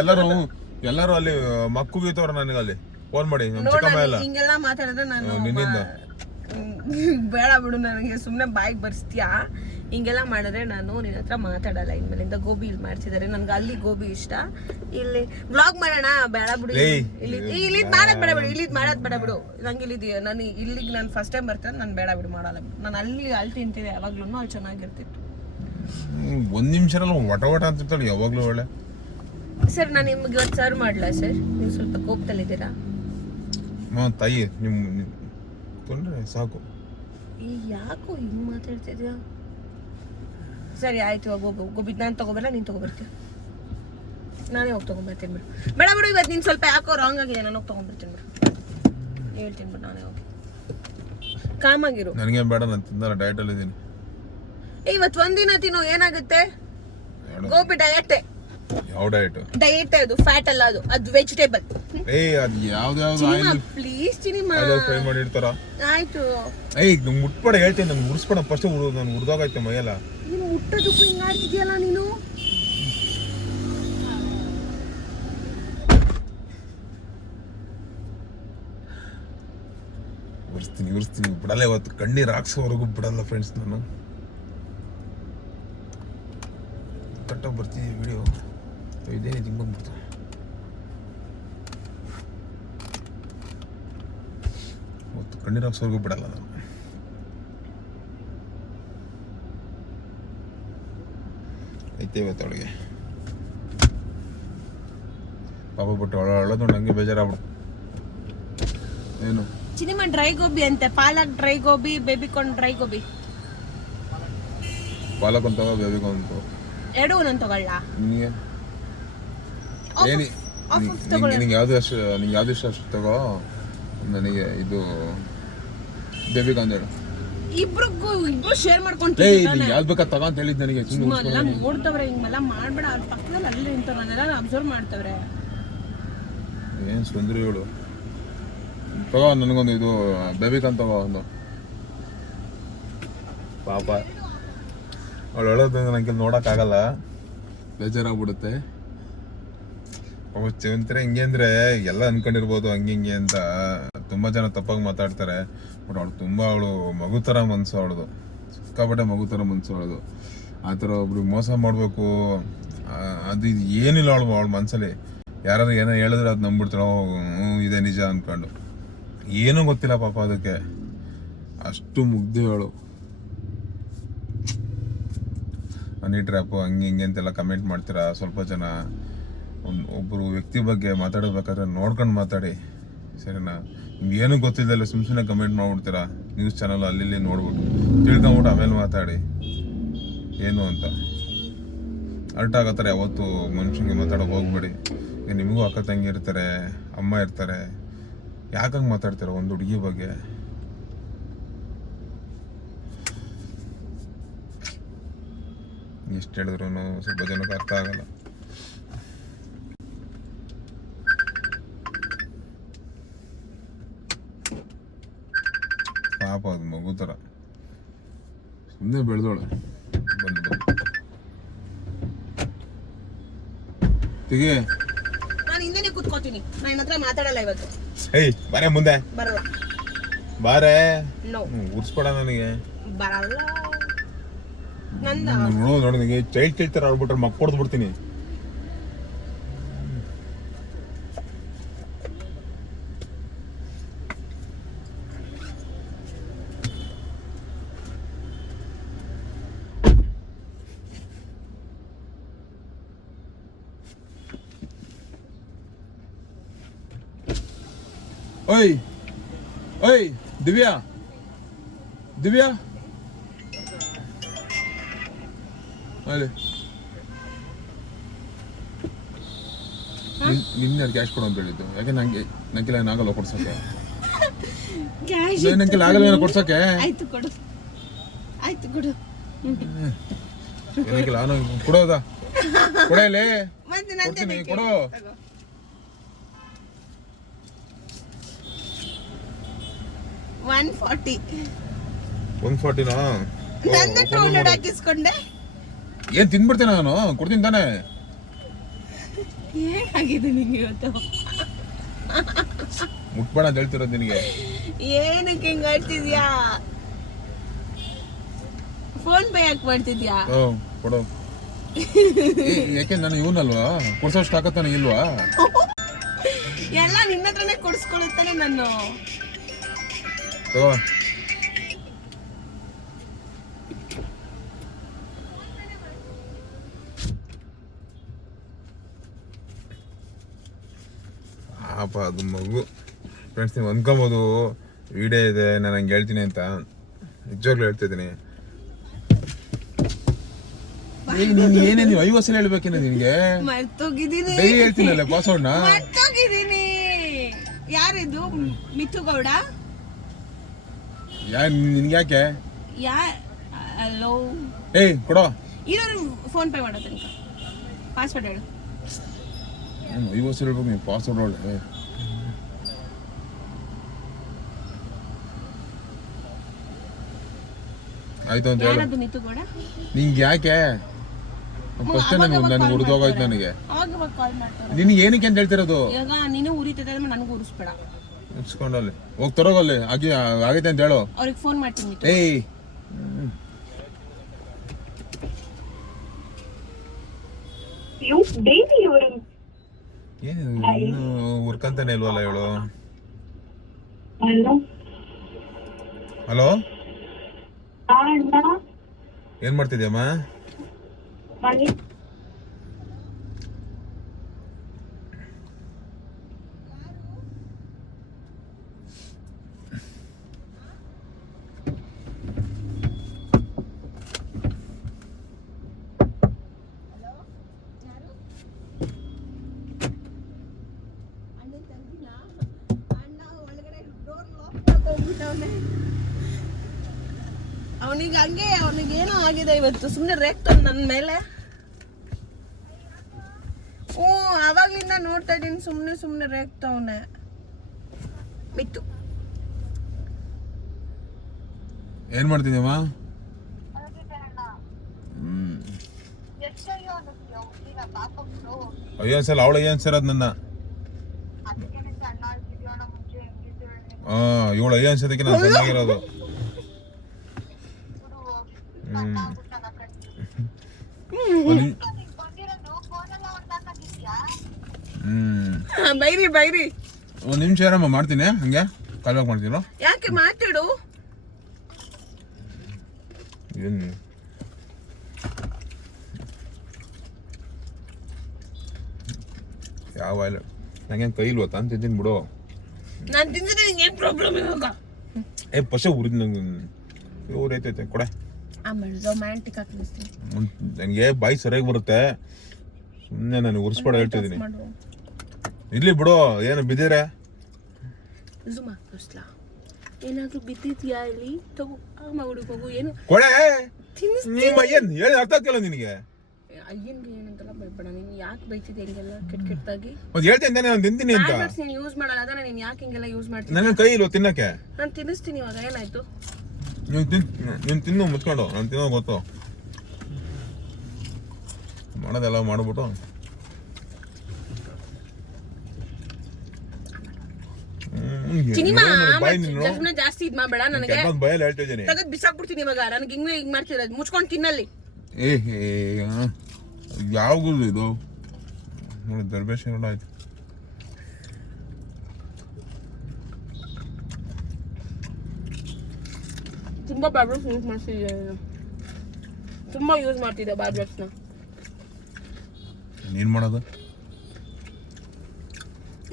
ಎಲ್ಲರೂ ಅಲ್ಲಿ ಮಕ್ಕುಗಿತ್ತವ್ರ ನನಗೆ ಅಲ್ಲಿ ಫೋನ್ ಮಾಡಿ. ಹಿಂಗೆಲ್ಲ ಮಾತಾಡಿದ್ರೆ ನಾನು ನಿನ್ನಿಂದ ಬೇಡ ಬಿಡು, ನನಗೆ ಸುಮ್ನೆ ಬಾಯಿಗೆ ಬರ್ಸ್ತೀಯಾ? ಹಿಂಗೆಲ್ಲ ಮಾಡಿದ್ರೆ ನಾನು ನಿನ್ನ ಹತ್ರ ಮಾತಾಡಲ್ಲ ಇನ್ಮೇಲಿಂದ. ಗೋಬಿ ಇಲ್ಲಿ ಮಾಡ್ತಿದ್ದಾರೆ, ನನ್ಗೆ ಅಲ್ಲಿ ಗೋಬಿ ಇಷ್ಟ. ಇಲ್ಲಿ ವ್ಲಾಗ್ ಮಾಡೋಣ, ಬೇಡ ಬಿಡು. ಇಲ್ಲಿ ಮಾಡೋದ್ ಬೇಡ ಬಿಡು, ಇಲ್ಲಿದ್ ಮಾಡೋದ್ ಬೇಡ ಬಿಡು. ನಂಗೆ ನಾನು ಇಲ್ಲಿಗೆ ನಾನು ಫಸ್ಟ್ ಟೈಮ್ ಬರ್ತೇನೆ, ನಾನು ಬೇಡ ಬಿಡು, ಮಾಡಲ್ಲ ಬಿಡು. ನಾನು ಅಲ್ಲಿ ತಿಂತಿದ್ದೆ ಯಾವಾಗ್ಲೂ, ಅಲ್ಲಿ ಚೆನ್ನಾಗಿರ್ತಿತ್ತು. ಒಂದ್ ನಿಮಿಷ ಒಟ ಅಂತಿರ್ತಾಳೆ ಯಾವಾಗ್ಲೂ ಒಳ್ಳೆ. ಸರ್, ನಾನು ನಿಮ್ಗೆ ಇವತ್ತು ಸರ್ವ್ ಮಾಡಲ ಸರ್? ನೀವು ಸ್ವಲ್ಪ ಕೋಪದಲ್ಲಿದ್ದೀರಾ? ತಾಯಿ ನಿಮ್ ತೊಂದ್ರೆ ಸಾಕು. ಯಾಕೋ ಹಿಂಗ್ ಮಾತಾಡ್ತಿದ್ಯಾ? ಸರಿ ಆಯ್ತು, ಗೋಬಿ ನಾನು ತಗೋಬಲ್ಲ, ನೀನು ತಗೋಬರ್ತೀಯ? ನಾನೇ ಹೋಗಿ ತಗೊಂಡ್ಬರ್ತೀನಿ ಬಿಡು. ಬೇಡ ಬಿಡು, ಇವತ್ತು ನೀನು ಸ್ವಲ್ಪ ಯಾಕೋ ರಾಂಗ್ ಆಗಿದೆ, ನಾನು ಹೋಗಿ ತಗೊಂಡ್ಬರ್ತೀನಿ ಬಿಡು. ಹೇಳ್ತೀನಿ ಬಿಡು, ನಾನೇ ಹೋಗಿ. ಕಾಮಾಗಿರು. ನನಗೆ ಬೇಡ, ನಾನು ತಿನ್ನಲ್ಲ, ಡಯಟ್ ಅಲ್ಲಿ ಇದ್ದೀನಿ. ಇವತ್ತು ಒಂದಿನ ತಿನ್ನೋ, ಏನಾಗುತ್ತೆ? ಗೋಬಿ ಡಯಟ್. ಯಾವ ಡಯಟ್? ಡಯಟ್ ಅದು, ಫ್ಯಾಟ್ ಅಲ್ಲ, ಅದು ವೆಜಿಟೇಬಲ್. ಅದು ಯಾವ್ದು ಆಯಿಲ್ ಪ್ಲೀಸ್ ಚಿನಿಮಾ ಫ್ರೈ ಮಾಡಿರ್ತಾರ. ಆಯ್ತು. ನಂಗೆ ಮುಟ್ಬೇಡ, ಹೇಳ್ತೀನಿ. ನನ್ಗೆ ಉರ್ಸ್ಬೇಡ ಫಸ್ಟ್. ನಾನು ಉರ್ದಾಗೈತೆ ಮೈಯೆಲ್ಲ. ನೀನು ಮುಟ್ಟೋದಕ್ಕೂ ಹಿಂಗ್ ಆಡ್ತಿದ್ಯಲ್ಲ ನೀನು. ಉರ್ಸ್ತೀನಿ ಬಿಡಲ್ಲ. ಇವತ್ತು ಕಣ್ಣೀರ್ ಹಾಕ್ಸೋವರೆಗೂ ಬಿಡಲ್ಲ ಫ್ರೆಂಡ್ಸ್. ನಾನು ಕಟ್ಟಾಗಿ ಬರ್ತಿದ್ದೆ ವಿಡಿಯೋ. ಇದೇನೇ ತಿಂಬಂದ್ಬಿಡ್ತು. ಇವತ್ತು ಕಣ್ಣೀರ್ ಹಾಕ್ಸೋವರೆಗೂ ಬಿಡಲ್ಲ ನಾನು. ಐತೆ ಇವತ್ತೊಳಗೆ ಪಾಪ ಬಿಟ್ಟು ಒಳದು ಹಂಗೆ ಬೇಜಾರಾಗ್ಬಿಡು. ಏನು ಚಿನಿಮಾ ಡ್ರೈ ಗೋಬಿ ಅಂತೆ, palak dry gobi, baby corn dry gobi. Palak ಅಂತ ಬೇಬಿಕಾರ್ನ್ ಎರಡು ಒಂದೊಂದು ತಗೊಳ್ಳ. ನಿನಗೆ ನಿಂಗೆ ಯಾವ್ದು ಇಷ್ಟ ಅಷ್ಟು ತಗೋ. ನನಗೆ ಇದು ಬೇಬಿಕಾರ್ನ್ ಹೇಳು. ಇಬ್ರು ಶೇರ್ ಮಾಡ್ಕೊಂತೀವಿ. ಯಾವ್ದು ಬೇಕಾ ತಗೋ ಅಂತ ಹೇಳಿದ್ ನನಗೆ. ಎಲ್ಲ ನೋಡ್ತವ್ರೆ, ಹಿಂಗೆಲ್ಲ ಮಾಡ್ಬೇಡ. ಅವ್ರ ಪಕ್ಕದಲ್ಲಿ ಅಲ್ಲೇ ನಿಂತವ್ರೆ, ನಾನೆಲ್ಲ ಅಬ್ಸರ್ವ್ ಮಾಡ್ತವ್ರೆ. ಏನ್ ಸುಂದರಿ ಹೇಳು. ತಗೋ, ನನಗೊಂದು ಇದು ಬೇಬಿಕಾರ್ನ್ ತಗೋ ಒಂದು. ಪಾಪ ಅವಳು ಹೇಳೋದ್ರಿಂದ ನನಗೆ ನೋಡೋಕ್ಕಾಗಲ್ಲ, ಬೇಜಾರಾಗ್ಬಿಡುತ್ತೆ. ಒಂಥರ ಹಿಂಗೆ ಅಂದರೆ ಎಲ್ಲ ಅನ್ಕೊಂಡಿರ್ಬೋದು ಹಂಗೆ ಹಿಂಗೆ ಅಂತ. ತುಂಬ ಜನ ತಪ್ಪಾಗಿ ಮಾತಾಡ್ತಾರೆ. ಬಟ್ ಅವಳು ತುಂಬ ಮಗು ಥರ ಮನಸ್ಸು ಅವಳದು. ಸಿಕ್ಕಾಪಟ್ಟೆ ಮಗು ಥರ ಮನ್ಸು ಅವಳದು. ಆ ಥರ ಒಬ್ರು ಮೋಸ ಮಾಡಬೇಕು ಅದು ಇದು ಏನಿಲ್ಲ ಅವಳ ಮನಸ್ಸಲ್ಲಿ. ಯಾರು ಏನೋ ಹೇಳಿದ್ರೆ ಅದು ನಂಬಿಡ್ತಾಳೆ, ಇದೇ ನಿಜ ಅಂದ್ಕೊಂಡು. ಏನೂ ಗೊತ್ತಿಲ್ಲ ಪಾಪ ಅದಕ್ಕೆ, ಅಷ್ಟು ಮುಗ್ಧಿ ಅವಳು. ಹನಿ ಟ್ರ್ಯಾಪು ಹಂಗೆ ಹಿಂಗೆ ಅಂತೆಲ್ಲ ಕಮೆಂಟ್ ಮಾಡ್ತೀರಾ ಸ್ವಲ್ಪ ಜನ. ಒಬ್ಬರು ವ್ಯಕ್ತಿ ಬಗ್ಗೆ ಮಾತಾಡಬೇಕಾದ್ರೆ ನೋಡ್ಕೊಂಡು ಮಾತಾಡಿ, ಸರಿನಾ? ನಿಮ್ಗೆ ಏನೂ ಗೊತ್ತಿಲ್ಲದಲ್ಲ ಸುಮ್ಮನೆ ಕಮೆಂಟ್ ಮಾಡ್ಬಿಡ್ತೀರಾ ನ್ಯೂಸ್ ಚಾನಲ್ ಅಲ್ಲಿ ನೋಡ್ಬಿಟ್ಟು, ತಿಳ್ಕೊಂಬಿಟ್ಟು ಆಮೇಲೆ ಮಾತಾಡಿ ಏನು ಅಂತ. ಅರ್ಟ್ ಆಗತ್ತಾರೆ ಯಾವತ್ತು ಮನುಷ್ಯನಿಗೆ ಮಾತಾಡೋಕೆ ಹೋಗ್ಬೇಡಿ. ಈಗ ನಿಮಗೂ ಅಕ್ಕ ತಂಗಿ ಇರ್ತಾರೆ, ಅಮ್ಮ ಇರ್ತಾರೆ, ಯಾಕಂಗೆ ಮಾತಾಡ್ತೀರ ಒಂದು ಹುಡುಗಿ ಬಗ್ಗೆ? ಎಷ್ಟು ಹೇಳಿದ್ರು ಸ್ವಲ್ಪ ಜನಕ್ಕೆ ಅರ್ಥ ಆಗಲ್ಲ. ಪಾಪ ಅದು ಮಗು ಥರ ಸುಮ್ಮನೆ ಬೆಳೆದೋಳು. ಬಂದು ತೆಗಿ. ನಾನು ಹಿಂದೆನೆ ಕೂತ್ಕೋತೀನಿ, ನಾನು ಹತ್ರ ಮಾತಾಡಲ್ಲ ಇವತ್ತು. ಏಯ್ ಬಾರೆ ಮುಂದೆ ಬರಲ್ಲ. ಬಾರೆ. ನೋ ಉರ್ಸ್ಬೇಡ ನನಗೆ. ಬರಲ್ಲ. ನಂದ ನೋಡಿ ನನಗೆ ಚೈಲ್ಡ್ ಥರ ಆಡ್ಬಿಟ್ರೆ ಮಕ್ಕ ಹೊಡೆದು ಬಿಡ್ತೀನಿ. ಓಯ್ ಓಯ್ ದಿವ್ಯಾ, ದಿವ್ಯಾ ಅಲ್ಲಿ ನಿನ್ನೆ ಕ್ಯಾಶ್ ಕೊಡು ಅಂತ ಹೇಳಿದ್ದು. ಯಾಕೆ ನಂಗೆ ನಾಗಲ್ಲ ಕೊಡ್ಸಕ್ಕೆ? ನಂಗೆ ಆಗಲ್ಲ ಕೊಡ್ಸಕ್ಕೆ. ಆಯ್ತು ಕೊಡು, ಆಯ್ತು ಕೊಡು. ಏನಕ್ಕೆ ನಾನು ಕೊಡೋದಾ? ಕೊಡಲಿ ಮತ್ತೆ ನಂತೆ ಕೊಡು. 140ನಾ? ನಂದು 200 ಹಾಕಿಸ್ಕೊಂಡೆ. ಏನ್ ತಿನ್ಬಿಡ್ತೇನೆ ನಾನು, ಕೊಡ್ತೀನಿ ತಾನೆ. ಏನಾಗಿದೆ ನಿಂಗೆ ಇವತ್ತು? ಮುಟ್ಬೇಡ ಅಂತ ಹೇಳ್ತಿರೋದು ನಿನಗೆ. ಏನಕ್ಕೆ ಹಿಂಗ್ ಆಡ್ತಿದ್ಯಾ? ಫೋನ್ ಪೇ ಯಾಕೆ ಮಾಡ್ತಿದ್ಯಾ? ಕೊಡು. ಯಾಕೆ ನಾನು ಇವನಲ್ವಾ, ಕೊಡ್ಸೋಷ್ಟು ಹಾಕತ್ತಾನೆ ಇಲ್ವಾ? ಎಲ್ಲ ನಿನ್ನ ಹತ್ರನೇ ಕೊಡಿಸ್ಕೊಳ್ಳುತ್ತಾನೆ ನಾನು. ಪಾಪ ಅದು ಮಗು. ಫ್ರೆಂಡ್ಸ್, ನೀವು ಅಂದ್ಕೊಬೋದು ವಿಡಿಯೋ ಇದೆ ನಾನು ಹಂಗೆ ಹೇಳ್ತೀನಿ ಅಂತ. ನಿಜವಾಗ್ಲೂ ಹೇಳ್ತಿದ್ದೀನಿ. ನೀನು ಏನೇ ನೀವು 50 ಸಲ ಹೇಳ್ಬೇಕೇನ ನಿನಗೆ? ಮರ್ತೋಗಿದ್ದೀನಿ. ಡೈಲಿ ಹೇಳ್ತೀನಲ್ಲ ಪಾಸ್ವರ್ಡ್ನ. ಮರ್ತೋಗಿದ್ದೀನಿ. ಯಾರಿದು? ಮಿಥು ಗೌಡ? ನಿನ್ಗೆ ಯಾಕೆ? ಹಲೋ. ಏಯ್ ಕೊಡೋ. ಇರೋರು ಫೋನ್ ಪೇ ಮಾಡೋ ತನಕ ಪಾಸ್ವರ್ಡ್ ಹೇಳು. 50 ಸಲ ಹೇಳ್ಬೇಕು ನೀವು ಪಾಸ್ವರ್ಡ್ ಒಳ್ಳೆ. ಆಯ್ತು ಅಂತ ಹೇಳು. ಯಾರದು ಮಿಥು ಗೌಡ? ನಿಂಗೆ ಯಾಕೆ? ಫಸ್ಟ್ ನನಗೆ ಉರಿದೋಗಾಯ್ತು ನನಗೆ. ಅವಾಗ ಕಾಲ್ ಮಾಡ್ತಾರೆ. ನಿನಗೆ ಏನಕ್ಕೆ ಅಂತ ಹೇಳ್ತಿರೋದು? ಇವಾಗ ನೀನು ಉರಿತದೆ ಅಂದ್ರೆ ನನಗೂ ಉರಿಸ್ಬೇಡ. ಮುಚ್ಕೊಂಡಲ್ಲಿ ಹೋಗಿ ತರೋಗಲ್ಲಿ ಆಗೈತೆ ಅಂತ ಹೇಳು. ಅವ್ರಿಗೆ ಫೋನ್ ಮಾಡ್ತೀನಿ. ಏಯ್ ಏನು ಇನ್ನು ಉರ್ಕಂತಾನೆ ಇಲ್ವಲ್ಲ ಹೇಳು. ಹಲೋ, ಏನ್ ಮಾಡ್ತಿದ್ಯಮ್ಮ? ಅವನಿಗೆ ಹಂಗೆ, ಅವನಿಗೆ ಏನೋ ಆಗಿದೆ ಇವತ್ತು. ಸುಮ್ಮನೆ ರೇಗ್ತಾನೆ ನನ್ನ ಮೇಲೆ. ಅವಾಗ್ಲಿಂದ ನೋಡ್ತಾ ಇದ್ದೀನಿ, ಸುಮ್ಮನೆ ರೇಗ್ತಾವನೆ ಮಿತ್ತು. ಏನ್ ಮಾಡ್ತಿದ್ಯಮ್ಮ? ಅಯ್ಯೋ ಸಲ ಅವಳ ಏನ್ ಸರ್ ಅದ್ ನನ್ನ ಇವಳು ಅಯ್ಯ ಅನ್ಸೋದಕ್ಕೆ ನಾನು ಚೆನ್ನಾಗಿರೋದು. ಬೈರಿ ಒಂದು ನಿಮಿಷ ಇರಮ್ಮ, ಮಾಡ್ತೀನಿ ಹಂಗೆ ಕಾಲ್ ಬ್ಯಾಕ್ ಮಾಡ್ತೀರೋ. ಯಾಕೆ ಮಾತಾಡು. ಏನು ಯಾವ ನಂಗೆ ಕೈ ಇಲ್ವ ತಂತಿದ್ದೀನಿ ಬಿಡು. ನಾನು ತಿಂದಿದ್ರೆ ನಿಂಗೆ ಏನು ಪ್ರಾಬ್ಲಮ್ ಇವಾಗ? ಪಶ ಉರಿದ್ ನಂಗೆ ಊರೈತೈತೆ ಕೊಡೆ. ಆಮೇಲೆ ರೊಮ್ಯಾಂಟಿಕ್ ಆಗಿ ತಿಳಿಸ್ತೀನಿ. ನನಗೆ ಬಾಯಿ ಸರಿಯಾಗಿ ಬರುತ್ತೆ, ಸುಮ್ಮನೆ ನಾನು ಉರ್ಸ್ಬೇಡ ಹೇಳ್ತಿದ್ದೀನಿ. ಇರ್ಲಿ ಬಿಡು, ಏನು ಬಿದ್ದಿರೆ ಝುಮಾ ಕಸ್ಲಾ ಏನಾದರೂ ಬಿದ್ದಿದ್ಯಾ ಇಲ್ಲಿ? ತಗೋ ಅಮ್ಮ ಹುಡುಗ ಹೋಗು. ಏನು ಕೊಡೆ ನಿಮ್ಮ ಏನು ಹೇಳಿ ಅರ್ಥ ಆಗ್ತಿಲ್ಲ ನಿನಗೆ. ಅಯ್ಯನ್ಗೆ ಏನಂತಲ್ಲ ಬೈಬೇಡ. ನೀನು ಯಾಕೆ ಬೈತಿದ್ದೆ ಹಿಂಗೆಲ್ಲ ಕೆಟ್ಟದಾಗಿ? ಒಂದು ಹೇಳ್ತೀನಿ ತಾನೆ, ನಾನು ತಿಂತೀನಿ ಅಂತ. ನೀನು ಯೂಸ್ ಮಾಡಲ್ಲ ಅದನ್ನ, ನೀನು ಯಾಕೆ ಹಿಂಗೆಲ್ಲ ಯೂಸ್ ಮಾಡ್ತೀನಿ? ನನ್ನ ಕೈ ಇಲ್ವ ತಿನ್ನಕ್ಕೆ? ನಾನು ತಿನ್ನಿಸ್ತೀನಿ ಇವಾಗ. ಏನಾಯ್ತು? ನೀನು ತಿನ್ನು ಮುಚ್ಕೊಂಡು, ನಾನು ತಿನ್ನೋದು ಗೊತ್ತು. ಮಾಡೋದೆಲ್ಲ ಮಾಡ್ಬಿಟ್ಟು ಜಾಸ್ತಿ ಇದ್ ಮಾಡಬೇಡ ನನಗೆ. ಬಯಲ್ ಹೇಳ್ತಿದ್ದೀನಿ, ತಗದ್ ಬಿಸಾಕ್ಬಿಡ್ತೀನಿ ಇವಾಗ. ನನಗೆ ಹಿಂಗೆ ಹಿಂಗ್ ಮಾಡ್ತಿರೋದು ಮುಚ್ಕೊಂಡು ತಿನ್ನಲ್ಲಿ. ಯಾವ ಇದು ನೋಡಿ ದರ್ಬೇಶ್ ಆಯ್ತು. ತುಂಬಾ ಬ್ಯಾಬ್ಲೆಟ್ಸ್ ಯೂಸ್ ಮಾಡ್ತಿದ್ದೆ, ತುಂಬಾ ಯೂಸ್ ಮಾಡ್ತಿದ್ದೆ ಬ್ಯಾಬ್ಲೆಟ್ಸ್ನ. ನೀನ್ ಮಾಡೋದು?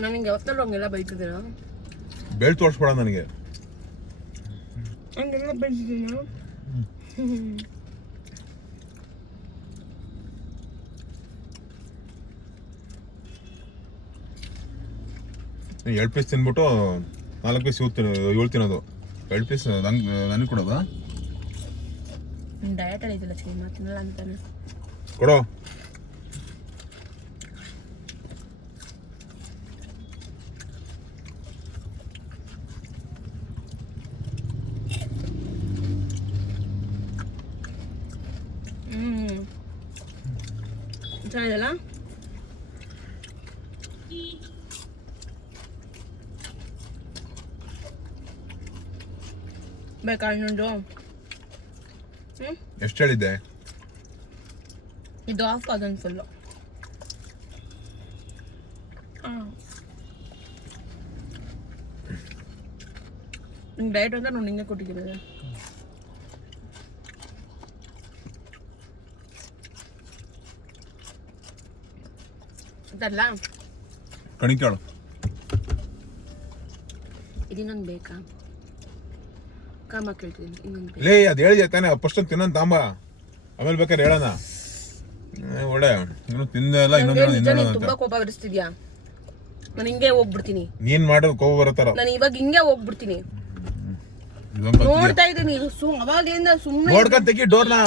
ನಾನು ಹಿಂಗೆ ಯಾವತ್ತಲ್ಲೂ ಹಂಗೆಲ್ಲ ಬೈತಿದ್ದೀರ? ಬೆಳ್ ತೋರಿಸ್ಬೇಡ ನನಗೆ. ಹಂಗೆಲ್ಲ ಬೈತಿದ್ದೀನ? ಎರಡು ಪೀಸ್ ತಿನ್ಬಿಟ್ಟು 4 ಪೀಸ್ ಏಳು ತಿನ್ನೋದು. 2 ಪೀಸ್ ನನಗೆ ಕೊಡೋದಾ? ಡಯಟಲ್ಲಿ ಇದಿಲ್ಲ ಚಿನ್ನ, ತಿನ್ನಲ್ಲ ಅಂತಾನೆ ಕೊಡೋ. ಚೆನ್ನಾಗಿದೆಲ್ಲ. ಬೇಕಾ ಇನ್ನೊಂದು? ಎಷ್ಟು ಹೇಳಿದ್ದೆ? ಇದು ಆಫ್ ಅದೊಂದು ಫುಲ್ಲು. ನಿಂಗೆ ಡಯಟ್ ಅಂತ ನೋಡಿ ಹಿಂಗೆ ಕೊಟ್ಟಿದ್ದೀನಿ. ಇದಲ್ಲ ಕಣಿಕಾಳು ಇದನ್ನೊಂದು ಬೇಕಾ? ಕಾಮ ಕೇಳ್ತೀನಿ ಇನ್ನೊಂದು. ಲೇ ಅದು ಹೇಳಿದೆ ತಾನೆ, ಫಸ್ಟ್ ತಿನ್ನೋದು ತಾಂಬ, ಆಮೇಲೆ ಬೇಕಾದ್ರೆ ಹೇಳೋಣ. ಒಳ್ಳೆ ಇನ್ನು ತಿಂದೆ ಇಲ್ಲ, ಇನ್ನೊಂದು ತುಂಬಾ ಕೋಪ ಬರಿಸ್ತಿದ್ಯಾ? ನಾನು ಹಿಂಗೆ ಹೋಗ್ಬಿಡ್ತೀನಿ. ನೀನ್ ಮಾಡೋದು ಕೋಪ ಬರತ್ತಾರ. ನಾನು ಇವಾಗ ಹಿಂಗೆ ಹೋಗ್ಬಿಡ್ತೀನಿ. ನೋಡ್ತಾ ಇದ್ದೀನಿ ಅವಾಗ್ಲಿಂದ ಸುಮ್ಮನೆ. ನೋಡ್ಕೊಂಡ್ ತೆಗಿ ಡೋರ್ನ.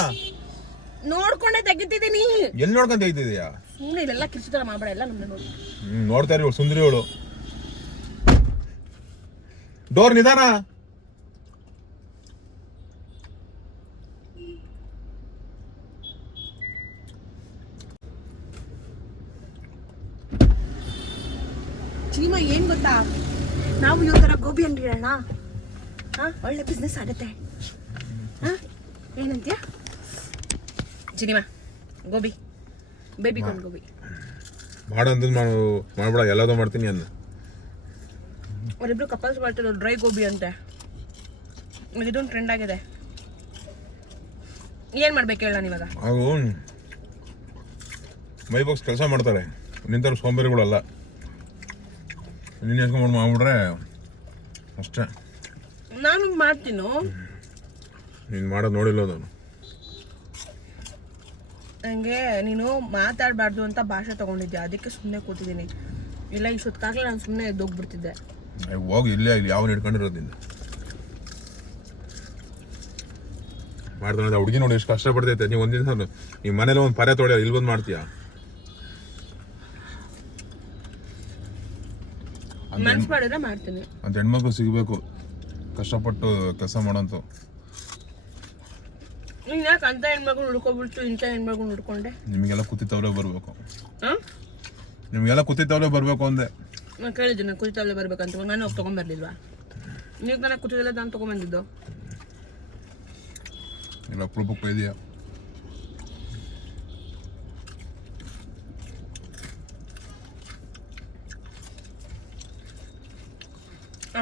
ನೋಡ್ಕೊಂಡೆ ತೆಗಿತಿದ್ದೀನಿ. ಎಲ್ಲಿ ನೋಡ್ಕೊಂಡ್ ತೆಗಿತಿದ್ಯಾ? ಸುಮ್ಮನೆ ಇಲ್ಲೆಲ್ಲ ಕಿರ್ಚಿತರ ಮಾಡಬೇಡ, ಎಲ್ಲ ನಮ್ಮನ್ನ ನೋಡಿ. ನೋಡ್ತಾ ಇರಿ ಸುಂದರಿ ಅವಳು. ಡೋರ್ ನಿಧಾನ. ಚೀಮಾ ಏನ್ ಗೊತ್ತಾ, ನಾವು ಇವ್ ತರ ಗೋಬಿ ಅಂಗಡಿ ಇಡೋಣ, ಒಳ್ಳೆ ಬಿಸ್ನೆಸ್ ಆಗುತ್ತೆ. ಏನಂತೀಯ ಚಿನಿಮಾ? ಗೋಬಿ ಬೇಬಿ ಕಾರ್ನ್ ಗೋಬಿ ಮಾಡಂದ್ ಮಾಡ್ಬೇಡ, ಎಲ್ಲದೂ ಮಾಡ್ತೀನಿ ಅನ್ನ. ಅವರಿಬ್ರು ಕಪಲ್ಸ್ ಮಾಡ್ತಿರೋ ಡ್ರೈ ಗೋಬಿ ಅಂತೆ. ಇದೊಂದು ಟ್ರೆಂಡ್ ಆಗಿದೆ. ಏನ್ ಮಾಡ್ಬೇಕು ಹೇಳ ಇವಾಗ? ಹಾಗೂ ಮೈ ಬಾಕ್ಸ್ ಕೆಲಸ ಮಾಡ್ತಾರೆ, ನಿಂತರ ಸೋಂಬೇರಿಗಳಲ್ಲ. ನೀನು ಎಸ್ಕೊಂಡ್ಬಿಟ್ಟು ಮಾಡ್ಬಿಟ್ರೆ ಅಷ್ಟೇ. ನಾನು ಮಾಡ್ತೀನೋ? ನೀನು ಮಾಡೋದು ನೋಡಿಲ್ಲ ನಾನು. ನನಗೆ ನೀನು ಮಾತಾಡಬಾರ್ದು ಅಂತ ಭಾಷೆ ತಗೊಂಡಿದ್ದೆ, ಅದಕ್ಕೆ ಸುಮ್ಮನೆ ಕೂತಿದ್ದೀನಿ. ಇಲ್ಲ ಇಷ್ಟೊತ್ತಾಗಲೇ ನಾನು ಸುಮ್ಮನೆ ಎದ್ದೋಗ್ಬಿಡ್ತಿದ್ದೆ. ಹೋಗಿ ಇಲ್ಲೇ ಇಲ್ಲಿ ಯಾವ ಹಿಡ್ಕೊಂಡಿರೋದ್ರಿಂದ ಮಾಡ್ತಾನೆ. ಹುಡುಗಿ ನೋಡಿ ಎಷ್ಟು ಕಷ್ಟಪಡ್ತೈತೆ. ನೀವು ಒಂದಿನ ನಿಮ್ಮ ಮನೇಲಿ ಒಂದು ಪರ್ಯ ತೊಳೆಯ, ಇಲ್ಲಿ ಬಂದು ಮಾಡ್ತೀಯಾ? ಮನ್ಸು ಮಾಡಿದ್ರೆ ಮಾಡ್ತೀನಿ. ಅಂತ ಹೆಣ್ಮಕ್ಳು ಸಿಗಬೇಕು, ಕಷ್ಟಪಟ್ಟು ಕೆಲಸ ಮಾಡೋಂಥ. ನೀನು ಯಾಕೆ ಅಂತ ಹೆಣ್ಮಕ್ಳು ಹುಡ್ಕೊಬಿಡ್ತು, ಇಂಥ ಹೆಣ್ಮಕ್ಳು ಹುಡ್ಕೊಂಡೆ? ನಿಮಗೆಲ್ಲ ಕುತ್ತಿತವರೇ ಬರಬೇಕು. ನಿಮಗೆಲ್ಲ ಕುತ್ತಿತವರೇ ಬರಬೇಕು ಅಂದೆ. ನಾನು ಕೇಳಿದ್ದೀನಿ ಕುತ್ತಿತವರೇ ಬರ್ಬೇಕಂತ. ನಾನು ಹೋಗಿ ತೊಗೊಂಬರ್ಲಿಲ್ವಾ? ನೀವು ನನಗೆ ಕುತ್ತಿದಲ್ಲ ನಾನು ತೊಗೊಂಬಂದಿದ್ದು. ಇಲ್ಲ ಅಪರೂಪಕ್ಕೆ ಇದೆಯಾ?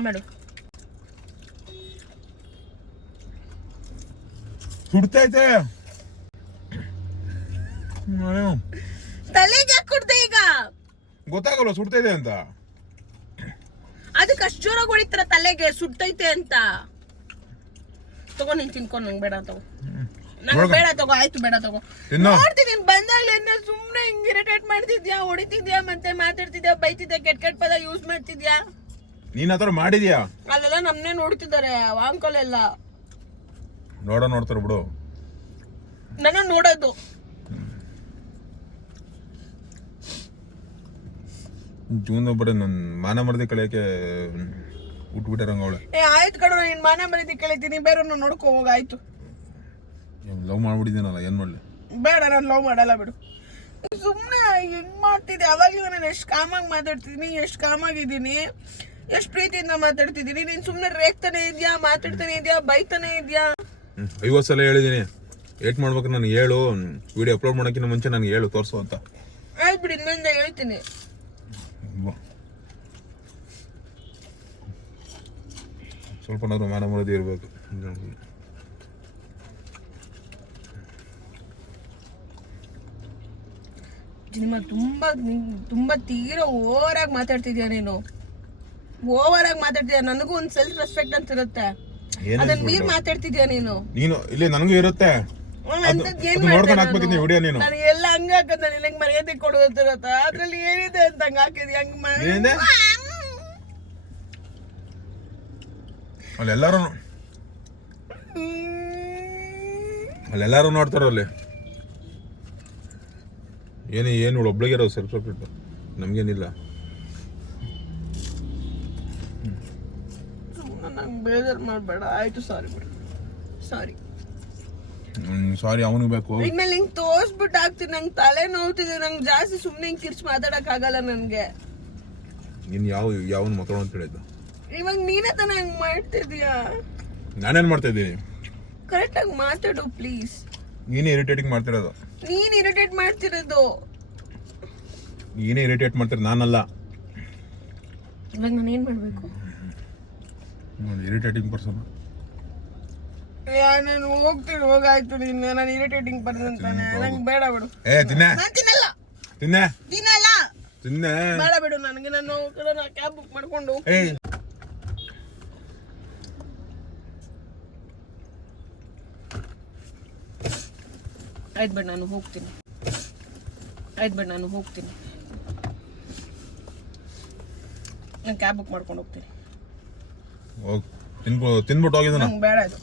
ಮಾಡು. ಸುಡ್ತೈತೆ ತಲೆಗೆ ಯಾಕೆ ಕೊಡ್ದೆ ಈಗ? ಗೊತ್ತಾಗಲ್ಲ ಸುಡ್ತೈತೆ ಅಂತ. ಅದಕ್ಕೆ ಅಷ್ಟು ಜೋರಾಗಿ ಹೊಡಿತಾರ ತಲೆಗೆ ಸುಟ್ಟೈತೆ ಅಂತ. ತಗೋ ನೀನ್ ತಿನ್ಕೊಂಡು ನಂಗೆ ಬೇಡ ತಗೋ. ನಂಗೆ ಬೇಡ ತಗೋ. ಆಯ್ತು ಬೇಡ ತಗೋ. ನೋಡ್ತೀನಿ ನೀನ್ ಬಂದಾಗ್ಲೇ ಸುಮ್ನೆ ಹಿಂಗ್ ಇರಿಟೇಟ್ ಮಾಡ್ತಿದ್ಯಾ, ಹೊಡಿತಿದ್ಯಾ, ಮತ್ತೆ ಮಾತಾಡ್ತಿದ್ಯಾ, ಬೈತಿದ್ಯಾ, ಕೆಟ್ಟ ಪದ ಯೂಸ್ ಮಾಡ್ತಿದ್ಯಾ. ನೀನ್ ಆತರ ಮಾಡಿದ್ಯಾ? ಅಲ್ಲೆಲ್ಲ ನಮ್ನೆ ನೋಡ್ತಿದ್ದಾರೆ ಅಂಕಲ್ ಎಲ್ಲ. ನೋಡ್ತಾರ ಬಿಡು. ನನ್ನ ನೋಡೋದು ಜೂನ್ ಒಬ್ಬರ ನನ್ ಮಾನ ಮರದಿ ಕಳೆಯಕ್ಕೆ ಉಟ್ಬಿಟ್ಟಾರಂಗ ಅವಳೆ. ಆಯ್ತು ಕಣ, ನಿನ್ ಮಾನ ಮರದಿ ಕಳಿತೀನಿ, ಬೇರೆಯವ್ರನ್ನ ನೋಡ್ಕೋ ಹೋಗ. ಆಯ್ತು ಲವ್ ಮಾಡ್ಬಿಟ್ಟಿದ್ದೀನಲ್ಲ, ಏನ್ ಮಾಡ್ಲಿ? ಬೇಡ, ನಾನು ಲವ್ ಮಾಡಲ್ಲ ಬಿಡು. ಸುಮ್ಮನೆ ಹೆಂಗ್ ಮಾಡ್ತಿದ್ದೆ ಅವಾಗ್ಲೂ. ನಾನು ಎಷ್ಟು ಕಾಮಾಗಿ ಮಾತಾಡ್ತಿದ್ದೀನಿ, ಎಷ್ಟು ಕಾಮಾಗಿದ್ದೀನಿ, ಎಷ್ಟು ಪ್ರೀತಿಯಿಂದ ಮಾತಾಡ್ತಿದ್ದೀನಿ. ನೀನ್ ಸುಮ್ಮನೆ ರೇಗ್ತಾನೆ ಇದ್ಯಾ, ಮಾತಾಡ್ತಾನೆ ಇದ್ಯಾ, ಬೈತಾನೆ ಇದ್ಯಾ. 50 ಸಲ ಹೇಳಿದೀನಿ ಏಟ್ ಮಾಡ್ಬೇಕು ನನಗೆ ಹೇಳು, ವಿಡಿಯೋ ಅಪ್ಲೋಡ್ ಮಾಡೋಕ್ಕಿಂತ ಮುಂಚೆ ನನಗೆ ಹೇಳು, ತೋರಿಸು ಅಂತ. ಆಯ್ತು ಬಿಡಿ, ಇನ್ನೊಂದು ಹೇಳ್ತೀನಿ. ಸ್ವಲ್ಪ ಮಾನ ಮರದಿ ಇರ್ಬೇಕು. ತುಂಬಾ ತೀರಾ ಓವರ್ ಆಗಿ ಮಾತಾಡ್ತಿದ್ಯಾ ನೀನು. ಓವರ್ ಆಗಿ ಮಾತಾಡ್ತಿದ್ಯಾ. ನನಗೂ ಒಂದ್ ಸೆಲ್ಫ್ ರೆಸ್ಪೆಕ್ಟ್ ಅಂತ ಇರುತ್ತೆ, ಅದನ್ನ ಮೀರ್ ಮಾತಾಡ್ತಿದ್ಯಾ ನೀನು. ಇಲ್ಲಿ ನನಗೂ ಇರುತ್ತೆ, ನೋಡ್ಕೊಂಡು ಹಾಕ್ಬೇಕಿದ್ದೆ ವಿಡಿಯೋ ನೀನು. ನಾನು ಎಲ್ಲ ಹಂಗ ಹಾಕದ್, ನಾನು ಹೆಂಗ್ ಮರ್ಯಾದೆ ಕೊಡೋದಿರತ್ತ, ಅದ್ರಲ್ಲಿ ಏನಿದೆ ಅಂತ ಹಂಗ ಹಾಕಿದ್ಯ. ಹಂಗ ಅಲ್ಲೆಲ್ಲಾರು ನೋಡ್ತಾರ ಅಲ್ಲಿ. ಏನು ಒಬ್ಳಿಗೆ ಇರೋ ಸೆಲ್ಫ್ ರೆಸ್ಪೆಕ್ಟ್, ನಮ್ಗೇನಿಲ್ಲ. ನಂಗೆ ಬೇಜಾರು ಮಾಡಬೇಡ ಆಯ್ತು. ಸಾರಿ ಬಿಡು, ಸಾರಿ. ಸಾರಿ ಅವನಿಗೆ ಬೇಕು. ಇನ್ಮೇಲೆ ಹಿಂಗ್ ತೋರ್ಸ್ಬಿಟ್ಟು ಆಗ್ತೀನಿ. ನಂಗೆ ತಲೆ ನೋವ್ತಿದೆ, ನಂಗೆ ಜಾಸ್ತಿ ಸುಮ್ಮನೆ ಹಿಂಗ್ ಕಿರ್ಚ್ ಮಾತಾಡಕ್ ಆಗಲ್ಲ ನನ್ಗೆ. ನೀನ್ ಯಾವನ್ ಮಾತಾಡೋ ಅಂತ ಹೇಳಿದ್ದು? ಇವಾಗ ನೀನೇ ತಾನೇ ಹಂಗ್ ಮಾಡ್ತಿದ್ಯಾ. ನಾನೇನ್ ಮಾಡ್ತಾ ಇದ್ದೀನಿ? ಕರೆಕ್ಟ್ ಆಗಿ ಮಾತಾಡು ಪ್ಲೀಸ್. ನೀನೇ ಇರಿಟೇಟಿಂಗ್ ಮಾಡ್ತಿರೋದು. ನೀನ್ ಇರಿಟೇಟ್ ಮಾಡ್ತಿರೋದು. ನೀನೇ ಇರಿಟೇಟ್ ಮಾಡ್ತಿರೋದು, ನಾನಲ್ಲ. ಇವಾಗ ನಾನು ಏನ್ ಮಾಡ್ಬೇಕು? Irritating person. ನಾನು ಹೋಗ್ತೀನಿ, ಹೋಗಾಯ್ತು. ನೀನು ನಾನು ಇರಿಟೇಟಿಂಗ್ ಪರ್ಸನ್ ತಾನೆ. ನಂಗೆ ಬೇಡ ಬಿಡು. ನಾನು ತಿನ್ನಲ್ಲ. ತಿನ್ನಲ್ಲ. ಬೇಡ ಬಿಡು ನನಗೆ. ನಾನು ಕ್ಯಾಬ್ ಬುಕ್ ಮಾಡ್ಕೊಂಡು ಆಯ್ತು ಬೇಡ, ನಾನು ಹೋಗ್ತೀನಿ. ನಾನು ಕ್ಯಾಬ್ ಬುಕ್ ಮಾಡ್ಕೊಂಡು ಹೋಗ್ತೀನಿ. ತಿನ್ಬಿಟ್ಟು ಹೋಗಿದ್ದಾನ. ನಂಗೆ ಬೇಡ ಇದು.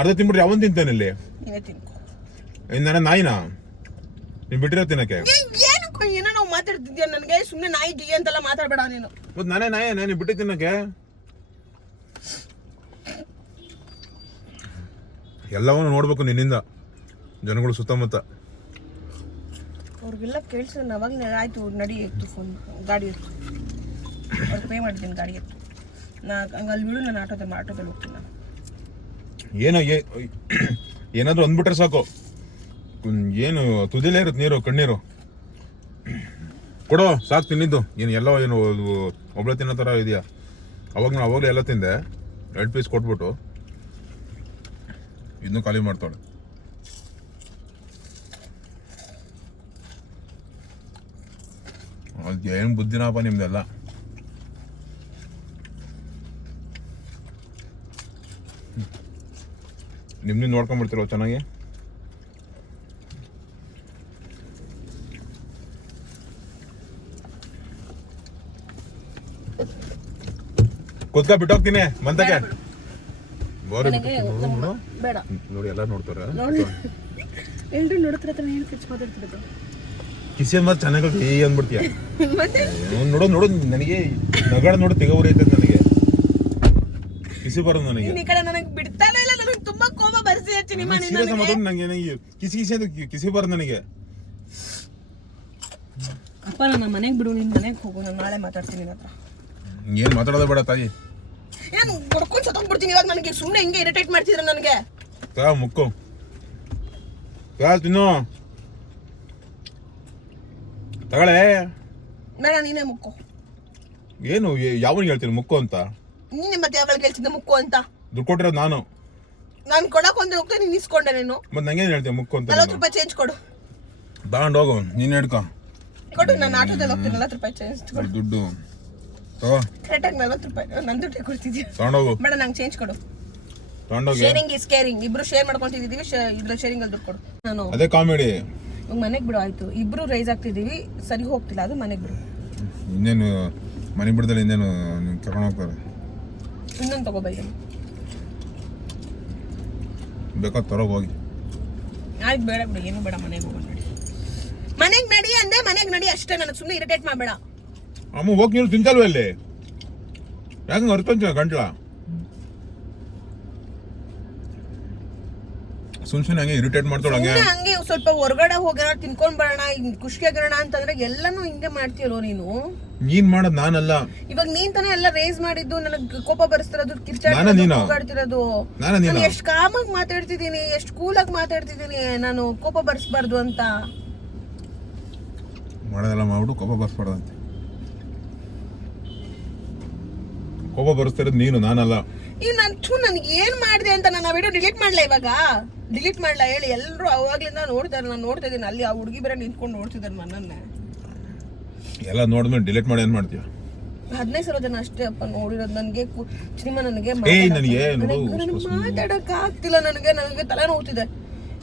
ಅರ್ಧ ತಿನ್ಬಿಟ್ರೆ ಯಾವನ್ ತಿಂತಾನೆ ಇಲ್ಲಿ? ನೀನೇ ತಿನ್ಕೊ. ನನ್ನ ನಾಯಿನಾ ನೀನ್ ಬಿಟ್ಟಿರೋ ತಿನ್ನಕ್ಕೆ? ಏನಕ್ಕೋ ಏನೋ ನಾವು ಮಾತಾಡ್ತಿದ್ಯಾ ನನಗೆ. ಸುಮ್ಮನೆ ನಾಯಿ ಡಿ ಅಂತೆಲ್ಲ ಮಾತಾಡ್ಬೇಡ ನೀನು. ಮತ್ತೆ ನಾನೇ ನಾಯಿ, ನಾನು ಬಿಟ್ಟು ತಿನ್ನಕ್ಕೆ. ಎಲ್ಲವನ್ನೂ ನೋಡ್ಬೇಕು ನಿನ್ನಿಂದ, ಜನಗಳು ಸುತ್ತಮುತ್ತ. ಅವ್ರಿಗೆಲ್ಲ ಕೇಳಿಸಿದ್ರೆ ಅವಾಗ ಆಯ್ತು ನಡಿ, ಎತ್ತು ಫೋನ್, ಗಾಡಿ ಎತ್ತು, ಅವ್ರಿಗೆ ಪೇ ಮಾಡಿದ್ದೀನಿ, ಗಾಡಿ ಎತ್ತು. ಹಂಗೆ ಅಲ್ಲಿ ಬಿಡು, ನಾನು ಆಟೋದಲ್ಲಿ ಹೋಗ್ತೀನಿ. ನಾನು ಏನಾದ್ರು ಅಂದ್ಬಿಟ್ರೆ ಸಾಕು, ಏನು ತುದಿಲೇ ಇರುತ್ತೆ ನೀರು, ಕಣ್ಣೀರು. ಕೊಡೋ ಸಾಕು ತಿನ್ನಿದ್ದು. ಏನು ಒಬ್ಳೆ ತಿನ್ನೋ ಥರ ಇದೆಯಾ? ಅವಾಗಲೇ ಎಲ್ಲ ತಿಂದೆ. 2 ಪೀಸ್ ಕೊಟ್ಬಿಟ್ಟು ಇನ್ನೂ ಖಾಲಿ ಮಾಡ್ತಾಳೆ. ಏನು ಬುದ್ಧಿನಪ್ಪ ನಿಮ್ದೆಲ್ಲ. ನಿಮ್ದು ನೋಡ್ಕೊಂಡ್ಬಿಡ್ತಿರೋ ಚೆನ್ನಾಗಿ. ಕುತ್ಕ ಬಿಟ್ಟೋಗ್ತೀನಿ ಮಂತಕ್ಕೆ. ಬೇಡ ನೋಡಿ, ಎಲ್ಲ ನೋಡ್ತಾರ. ಎಲ್ರು ನೋಡ್ತಾರ ಏನು ಕಿಚ್ ಮಾತಾಡ್ತಿರೋದು. ಕಿಸಿಯನ್ ಮಾತು ಚೆನ್ನಾಗಿ ಅಂದ್ಬಿಡ್ತೀಯ. ನೋಡು ನನಗೆ ನಗಡ ನೋಡಿ ತೆಗವ್ರಿ ಐತದ ನನಗೆ. ಕಿಸಿ ಬರೋದು ನನಗೆ. ಈ ಕಡೆ ನನಗೆ ಬಿಡ್ತಾನೆ ಇಲ್ಲ. ನನಗೆ ತುಂಬಾ ಕೋಪ ಬರ್ಸಿ ಹಚ್ಚಿ ನಿಮ್ಮ ನನಗೆ ಕಿಸಿ ಬರೋದು ನನಗೆ. ಅಪ್ಪ ನನ್ನ ಮನೆಗೆ ಬಿಡು, ನಿನ್ನ ಮನೆಗೆ ಹೋಗು. ನಾನು ನಾಳೆ ಮಾತಾಡ್ತೀನಿ ನಿನ್ನ ಹತ್ರ. ಏನು ಮಾತಾಡೋದು ಬೇಡ ತಾಯಿ. ಏನು ಹೊಡ್ಕೊಂಡು ಸತ್ತೋಗ್ಬಿಡ್ತೀನಿ ಇವಾಗ. ನನಗೆ ಸುಮ್ಮನೆ ಹಿಂಗೆ ಇರಿಟೇಟ್ ಮಾಡ್ತಿದ್ರೆ ನನಗೆ. ಮುಕ್ಕು ತಿನ್ನು ತಗೊಳ್ಳೆ. ಬೇಡ, ನೀನೇ ಮುಕ್ಕೋ. ಏನು ಯಾವನಿಗೆ ಹೇಳ್ತೀನಿ ಮುಕ್ಕು ಅಂತ? ನೀನೆ ಮತ್ತೆ ಯಾವಾಗ ಹೇಳ್ತಿದ್ದೆ ಮುಕ್ಕು ಅಂತ? ದುಡ್ಡು ಕೊಟ್ಟಿರೋದು ನಾನು ಕೊಡಕ್ ಒಂದು ಹೋಗ್ತಾ ನೀನ್ ಇಸ್ಕೊಂಡೆ ನೀನು. ಮತ್ತೆ ನಂಗೇನು ಹೇಳ್ತೀನಿ ಮುಕ್ಕು ಅಂತ? 40 ರೂಪಾಯಿ ಚೇಂಜ್ ಕೊಡು. ತಗೊಂಡು ಹೋಗು, ನೀನು ಹಿಡ್ಕೊ. ಕೊಡು, ನಾನು ಆಟೋದಲ್ಲಿ ಹೋಗ್ತೀನಿ. 40 ರೂಪಾಯಿ ಚೇಂಜ್ ಕೊಡು. ದುಡ್ಡು ತಗೋ. ಕರೆಕ್ಟಾಗಿ 40 ರೂಪಾಯಿ ನನ್ನ ದುಡ್ಡು ಕೊಡ್ತಿದ್ಯಾ? ತಗೊಂಡೋಗು. ಬೇಡ, ನಂಗೆ ಚೇಂಜ್ ಕೊಡು. ತಗೊಂಡೋಗಿ. Sharing is caring. ಇಬ್ರು ಶೇರ್ ಮಾಡ್ಕೊಂತಿದೀವಿ. ಇದ್ರ ಶೇರಿಂಗ್ ಅಲ್ಲಿ ದುಡ್ಡು ಕೊಡು. ನಾನು ಅದೇ ಕಾಮಿಡಿ. ಮನೆಗೆ ಬಿಡು ಆಯ್ತು. ಇಬ್ರು ರೈಸ್ ಆಗ್ತಿದೀವಿ, ಸರಿ ಹೋಗ್ತಿಲ್ಲ, ಅದು ಮನೆಗೆ ಬಿಡು. ಇನ್ನೇನು ಮನೆ ಬಿಡದಲ್ಲಿ ಇನ್ನೇನು ಕರ್ಕೊಂಡು ಹೋಗ್ತಾರೆ. ಇನ್ನೊಂದು ತಗೋಬೈ. ಬೇಕಾದ ತರೋಗಿ ಹೋಗಿ. ಆಯ್ತು, ಬೇಡ ಬಿಡು, ಏನು ಬೇಡ, ಮನೆಗೆ ಹೋಗೋಣ. ನಡಿ ಮನೆಗೆ ನಡಿ ಅಂದೆ, ಮನೆಗೆ ನಡಿ ಅಷ್ಟೇ. ನನಗೆ ಸುಮ್ಮನೆ ಇರಿಟೇಟ್ ಮಾಡಬೇಡ. ಅಮ್ಮ ಹೋಗಿ ನೀನು ತಿಂತಲ್ವ ಅಲ್ಲಿ? ಯಾಕೆ ಅರ್ಕೊಂತ ಗಂಟ್ಲ ಸುಮ್ನೆ ಹಂಗೆ ಇರಿಟೇಟ್ ಮಾಡ್ತಾಳೆ. ಹಂಗೆ ಸ್ವಲ್ಪ ಹೊರಗಡೆ ಹೋಗೋಣ, ತಿನ್ಕೊಂಡ್ ಬರೋಣ, ಖುಷಿಯಾಗಿರೋಣ ಅಂತಂದ್ರೆ ಎಲ್ಲಾನು ಹಿಂಗೆ ಮಾಡ್ತೀಯಲ್ಲೋ ನೀನು. ನೀನ್ ಮಾಡೋದ್ ನಾನಲ್ಲ. ಇವಾಗ ನೀನ್ ತಾನೇ ಎಲ್ಲ ರೇಸ್ ಮಾಡಿದ್ದು, ನನಗೆ ಕೋಪ ಬರ್ಸ್ತಿರೋದು, ಕಿರ್ಚಾಡ್ತಿರೋದು. ನಾನು ಎಷ್ಟು ಕಾಮಾಗಿ ಮಾತಾಡ್ತಿದ್ದೀನಿ, ಎಷ್ಟು ಕೂಲಾಗಿ ಮಾತಾಡ್ತಿದ್ದೀನಿ. ನಾನು ಕೋಪ ಬರ್ಸ್ಬಾರ್ದು ಅಂತ ಮಾಡೋದೆಲ್ಲ ಮಾಡ್ಬಿಟ್ಟು ಕೋಪ ಬರ್ಸ್ಬಾರ್ದಂತೆ. ಕೋಪ ಬರ್ಸ್ತಿರೋದು ನೀನು, ನಾನಲ್ಲ. ಈಗ ನನ್ಗೆ ಏನ್ ಮಾಡಿದೆ ಅಂತ ನಾನು ಆ ವಿಡಿಯೋ ಡಿಲೀಟ್ ಮಾಡ್ಲಾ? ಇವಾಗ ಡಿಲೀಟ್ ಮಾಡ್ಲಾ ಹೇಳಿ? ಎಲ್ಲರೂ ಅವಾಗ್ಲಿಂದ ನೋಡ್ತಾರೆ, ನಾನು ನೋಡ್ತಾ ಇದ್ದೀನಿ. ಅಲ್ಲಿ ಆ ಹುಡುಗಿ ಬೇರೆ ನಿಂತ್ಕೊಂಡು ನೋಡ್ತಿದ್ದಾರೆ ನನ್ನನ್ನ. ಎಲ್ಲ ನೋಡಿದ್ಮೇಲೆ ಡಿಲೀಟ್ ಮಾಡಿ ಏನ್ ಮಾಡ್ತೀಯ? 15 ಸಾವಿರ ಜನ ಅಷ್ಟೇ ಅಪ್ಪ ನೋಡಿರೋದು. ನನಗೆ ಸಿನಿಮಾ ನನಗೆ ಮಾತಾಡಕ್ ಆಗ್ತಿಲ್ಲ. ನನಗೆ ತಲೆ ನೋವ್ತಿದೆ.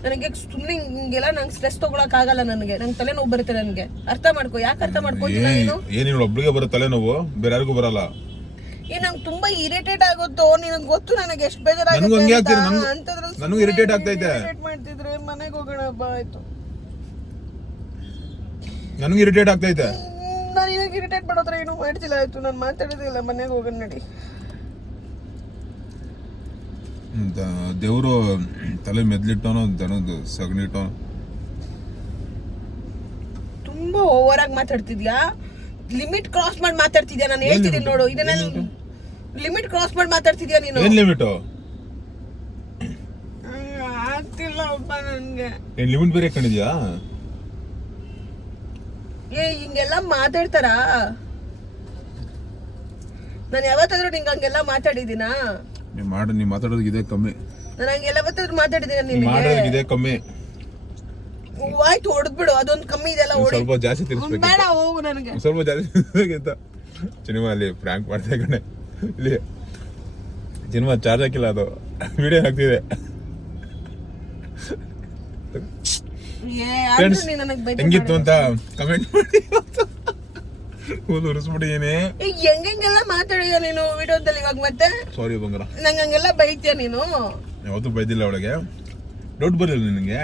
ನನಗೆ ಸುಮ್ಮನೆ ಹಿಂಗೆಲ್ಲ ನಂಗೆ ಸ್ಟ್ರೆಸ್ ತಗೊಳಕ್ ಆಗಲ್ಲ. ನನಗೆ ತಲೆ ನೋವು ಬರುತ್ತೆ. ನನಗೆ ಅರ್ಥ ಮಾಡ್ಕೋ. ಯಾಕೆ ಅರ್ಥ ಮಾಡ್ಕೋತಿಲ್ಲ ನೀನು? ಏನಿಲ್ಲ, ಒಬ್ಳಿಗೆ ಬರೋ ತಲೆ ನೋವು, ಬೇರೆ ಯಾರಿಗೂ ಬರಲ್ಲ. ನಂಗೆ ತುಂಬಾ ಇರಿಟೇಟ್ ಆಗುತ್ತೋ, ನಿನಗೆ ಗೊತ್ತು ನನಗೆ ಎಷ್ಟು ಬೇಜಾರಾಗುತ್ತೆ. ನನಗೂ ಇರಿಟೇಟ್ ಆಗ್ತೈತೆ. ಮಾಡ್ತಿದ್ರೆ ಮನೆಗೆ ಹೋಗೋಣ ಬಾ. ಆಯ್ತು, ನನಗೂ ಇರಿಟೇಟ್ ಆಗ್ತೈತೆ. ನಾನು ನಿನಗೆ ಇರಿಟೇಟ್ ಮಾಡೋದ್ರ ಏನು ಮಾಡ್ತಿಲ್ಲ. ಆಯ್ತು, ನಾನು ಮಾತಾಡೋದಿಲ್ಲ, ಮನೆಗೆ ಹೋಗೋಣ ನಡಿ. ದೇವ್ರು ತಲೆ ಮೆದ್ಲಿಟ್ಟವನು, ದನದ ಸಗಣಿಟ್ಟವನು. ತುಂಬಾ ಓವರ್ ಆಗಿ ಮಾತಾಡ್ತಿದ್ಯಾ. ಲಿಮಿಟ್ ಕ್ರಾಸ್ ಮಾಡಿ ಮಾತಾಡ್ತಿದ್ಯಾ. ನಾನು ಹೇಳ್ತಿದ್ದೀನಿ ನೋಡು, ಇದನ್ನ ಲಿಮಿಟ್ ಕ್ರಾಸ್ ಮಾಡಿ ಮಾತಾಡ್ತಿದ್ಯಾ ನೀನು. ಏನ್ ಲಿಮಿಟ್? ಆಗ್ತಿಲ್ಲ ಒಬ್ಬ ನನ್ಗೆ. ಏನ್ ಲಿಮಿಟ್ ಬೇರೆ ಕಂಡಿದ್ಯಾ? ಹಿಂಗೆಲ್ಲ ಮಾತಾಡ್ತಾರ? ನಾನು ಯಾವತ್ತಾದ್ರೂ ನಿಂಗೆ ಹಂಗೆಲ್ಲ ಮಾತಾಡಿದೀನಾ? ನೀ ಮಾತಾಡೋದು ಇದೇ ಕಮ್ಮಿ. ನಾನು ಹಂಗೆಲ್ಲ ಯಾವತ್ತಾದ್ರೂ ಮಾತಾಡಿದೀನ? ನೀನು ಇದೇ ಕಮ್ಮಿ. ಆಯ್ತು, ಹೊಡೆದ್ಬಿಡು, ಅದೊಂದು ಕಮ್ಮಿ ಇದೆಲ್ಲ. ಸ್ವಲ್ಪ ಜಾಸ್ತಿ ತಿರ್ಸ್ಬೇಕು. ಬೇಡ, ಹೋಗು. ನನಗೆ ಸ್ವಲ್ಪ ಜಾಸ್ತಿ ಸಿನಿಮಾ ಅಲ್ಲಿ ಫ್ರ್ಯಾಂಕ್ ಮಾಡ್ತಾ ಕಣೆ. ಇಲ್ಲಿ ಸಿನಿಮಾ ಚಾರ್ಜ್ ಹಾಕಿಲ್ಲ, ಅದು ವಿಡಿಯೋ ಹಾಕ್ತಿದೆ. ಹೆಂಗಿತ್ತು ಅಂತ ಕಮೆಂಟ್ ಮಾಡಿ. ಉರಿಸ್ಬಿಟ್ಟಿದೀನಿ. ಹೆಂಗೆಲ್ಲ ಮಾತಾಡಿದ ನೀನು ವಿಡಿಯೋದಲ್ಲಿ ಇವಾಗ? ಮತ್ತೆ ಸಾರಿ ಬಂಗಾರ, ನಂಗೆ ಹಂಗೆಲ್ಲ ಬೈತೀಯ ನೀನು? ಯಾವತ್ತೂ ಬೈದಿಲ್ಲ ಅವಳಿಗೆ. ಡೌಟ್ ಬರಲಿಲ್ಲ ನಿನಗೆ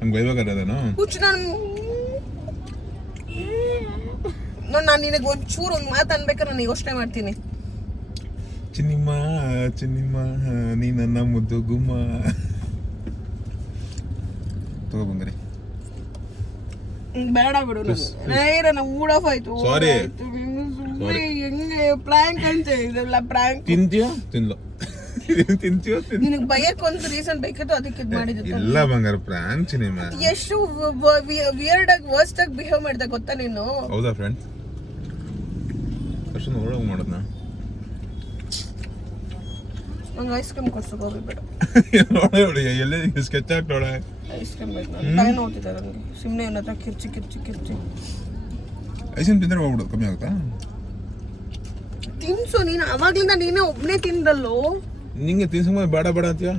ಹಂಗೆ ಬೈಬೇಕಾರೇನು? ನಾನು ನಿನಗೆ ಒಂಚೂರು ಒಂದು ಮಾತು ಅನ್ಬೇಕಾದ್ರೆ ನಾನು ಯೋಚನೆ ಮಾಡ್ತೀನಿ. ಚಿನ್ನಿಮ್ಮ ಚಿನ್ನಿಮ್ಮ ನೀ ನನ್ನ ಮುದ್ದು ಗುಮ್ಮ. ತಗೋ ಬಂಗಾರಿ. ಬೇಡ ಬಿಡು, ನಮ್ಮ ಮೂಡ್ ಆಫ್ ಆಯ್ತು. ಸಾರಿ. ಹೆಂಗೆ ಪ್ರ್ಯಾಂಕ್ ಅಂತ ಇದೆಲ್ಲ ಪ್ರ್ಯಾಂಕ್. ತಿಂತೀಯೋ ತಿನ್ಲೋ? ತಿಂತೀಯೋ? ನಿನಗೆ ಬಯಕ್ಕೆ ಒಂದು ರೀಸನ್ ಬೇಕಿತ್ತು, ಅದಕ್ಕೆ ಇದು ಮಾಡಿದ್ದು. ಇಲ್ಲ ಬಂಗಾರ, ಪ್ರ್ಯಾಂಕ್ ಚಿನ್ನಿಮ್ಮ. ಎಷ್ಟು ವಿಯರ್ಡ್ ಆಗಿ ವರ್ಸ್ಟ್ ಆಗಿ ಬಿಹೇವ್ ಮಾಡಿದೆ ಗೊತ್ತಾ ನೀನು? ಹೌದಾ ಫ್ರೆಂಡ್? ಅಷ್ಟೊಂದು ಒಳಗೆ ಮಾಡೋದ್ನ? ನಂಗೆ ಐಸ್ ಕ್ರೀಮ್ ಕೊಡ್ಸು, ಹೋಗ್ಬೇಡ. ನೋಡಿ ಎಲ್ಲಿ ಸ್ಕೆಚ್ ಹಾಕ್ತೋಳೆ. ಐಸ್ ಕ್ರೀಮ್ ಬೇಕು, ತಲೆ ನೋಡ್ತಿದ್ದೆ ನನಗೆ. ಸುಮ್ಮನೆ ಇವನ ಹತ್ರ ಕಿರ್ಚಿ ಐಸ್ ಕ್ರೀಮ್ ತಿಂದರೆ ಹೋಗ್ಬಿಡೋದು ಕಮ್ಮಿ ಆಗುತ್ತಾ? ತಿನ್ಸು ನೀನು. ಅವಾಗ್ಲಿಂದ ನೀನೇ ಒಬ್ಬನೇ ತಿಂದಲ್ಲೋ. ನಿಂಗೆ ತಿನ್ಸಂಗ ಬೇಡ ಬೇಡ ಅಂತೀಯ?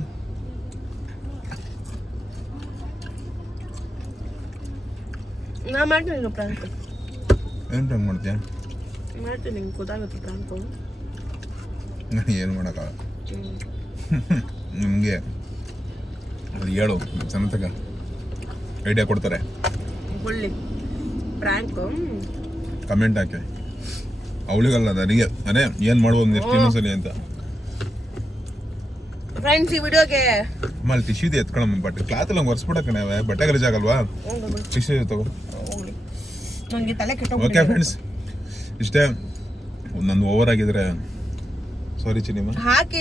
ನಾ ಮಾಡ್ತೀನಿ ಪ್ರ್ಯಾಂಕ್. ಏನು ಪ್ರ್ಯಾಂಕ್ ಮಾಡ್ತೀಯ? ಮಾಡ್ತೀನಿ, ನಿಂಗೆ ಗೊತ್ತಾಗುತ್ತೆ ಪ್ರ್ಯಾಂಕು. ಏನು ಮಾಡೋಕ್ಕಾಗಲ್ಲ ನಿಮಗೆ. ಅದು ಹೇಳು, ಸಣ್ಣತಗ ಐಡಿಯಾ ಕೊಡ್ತಾರೆ. ಒಳ್ಳೆ ಪ್ರ್ಯಾಂಕು ಕಮೆಂಟ್ ಹಾಕಿ. ಅವಳಿಗಲ್ಲ, ನನಗೆ. ಅದೇ ಏನು ಮಾಡ್ಬೋದು ನೆಕ್ಸ್ಟ್ ಇನ್ನೊಂದ್ಸಲಿ ಅಂತ. ಫ್ರೆಂಡ್ಸ್, ಈ ವಿಡಿಯೋಗೆ ಅಲ್ಲಿ ಟಿಶ್ಯೂ ಇದೆ ಎತ್ಕೊಳ್ಳಮ್ಮ. ಬಟ್ಟೆ ಕ್ಲಾತ್ ಎಲ್ಲ ಒರೆಸ್ಬಿಡಕ್ಕೆ ನಾವೇ ಬಟ್ಟೆ ಗಲೀಜಾಗಲ್ವಾ? ಟಿಶ್ಯೂ ತಗೋ. ನನಗೆ ತಲೆ ಕೆಟ್ಟ. ಓಕೆ ಫ್ರೆಂಡ್ಸ್, ಇಷ್ಟೇ. ನಂದು ಓವರ್ ಆಗಿದ್ರೆ ಸಾರಿ ಚಿನ್ನಿಮ್ಮ. ಹಾಕಿ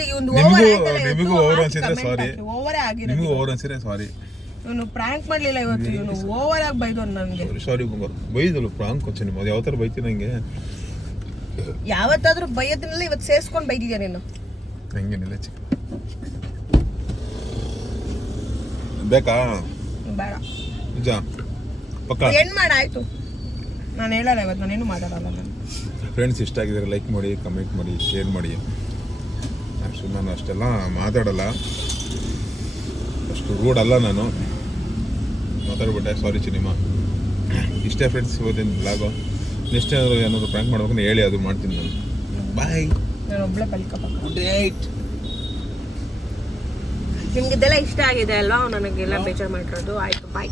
ನಿಮಗೂ ಓವರ್ ಅನ್ಸಿದ್ರೆ ಸಾರಿ. ಓವರೇ ಆಗಿದೆ. ನಿಮಗೂ ಓವರ್ ಅನ್ಸಿದ್ರೆ ಸಾರಿ. ಇವನು ಪ್ರಾಂಕ್ ಮಾಡ್ಲಿಲ್ಲ ಇವತ್ತು. ಇವನು ಓವರ್ ಆಗಿ ಬೈದೋನು ನನಗೆ. ಸಾರಿ ಬಂಗಾರ, ಬೈದಲ್ಲ ಪ್ರಾಂಕ್ ಚಿನ್ನಿಮ್ಮ. ಅದು ಯಾವ ಥರ ಬೈತಿ ನಂಗೆ? ಯಾವತ್ತಾದ್ರೂ ಬೈಯೋದ್ರಲ್ಲ ಇವತ್ತು ಸೇರ್ಸ್ಕೊಂಡು ಬೈದಿದ್ಯಾ ನೀನು? ಹಂಗೇನಿಲ್ಲ ಚಿಕ್ಕ. ಬೇಕಾ? ಬೇಡ. ನಿಜ ಪಕ್ಕ. ಏನ್ ಮಾಡಾಯ್ತು, ನಾನು ಹೇಳಲ್ಲ ಇವತ್ತು, ನಾನೇನು ಮಾತಾಡಲ್ಲ. ನಾನು ಫ್ರೆಂಡ್ಸ್ ಇಷ್ಟ ಆಗಿದ್ದಾರೆ ಲೈಕ್ ಮಾಡಿ, ಕಮೆಂಟ್ ಮಾಡಿ, ಶೇರ್ ಮಾಡಿ. ನಾನು ಅಷ್ಟೆಲ್ಲ ಮಾತಾಡಲ್ಲ, ಅಷ್ಟು ರೂಡ್ ಅಲ್ಲ ನಾನು. ಮಾತಾಡ್ಬಿಟ್ಟೆ, ಸಾರಿ ಚಿನಿಮಾ. ಇಷ್ಟೇ ಫ್ರೆಂಡ್ಸ್ ಇವತ್ತಿನ ಬ್ಲಾಗು. ನೆಕ್ಸ್ಟ್ ಏನಾದ್ರು ಪ್ರ್ಯಾಂಕ್ ಮಾಡ್ಬೇಕು ಹೇಳಿ, ಅದು ಮಾಡ್ತೀನಿ ನಾನು. ಬಾಯ್. ನಾನು ಒಬ್ಳೆ ಪಲ್ಕಪ್ಪ. Good night. ನಿಮ್ಗೆ ಇದೆಲ್ಲ ಇಷ್ಟ ಆಗಿದೆ ಅಲ್ವಾ? ನನಗೆಲ್ಲ ಬೇಜಾರು ಮಾಡಿರೋದು. ಆಯ್ತು, ಬಾಯ್.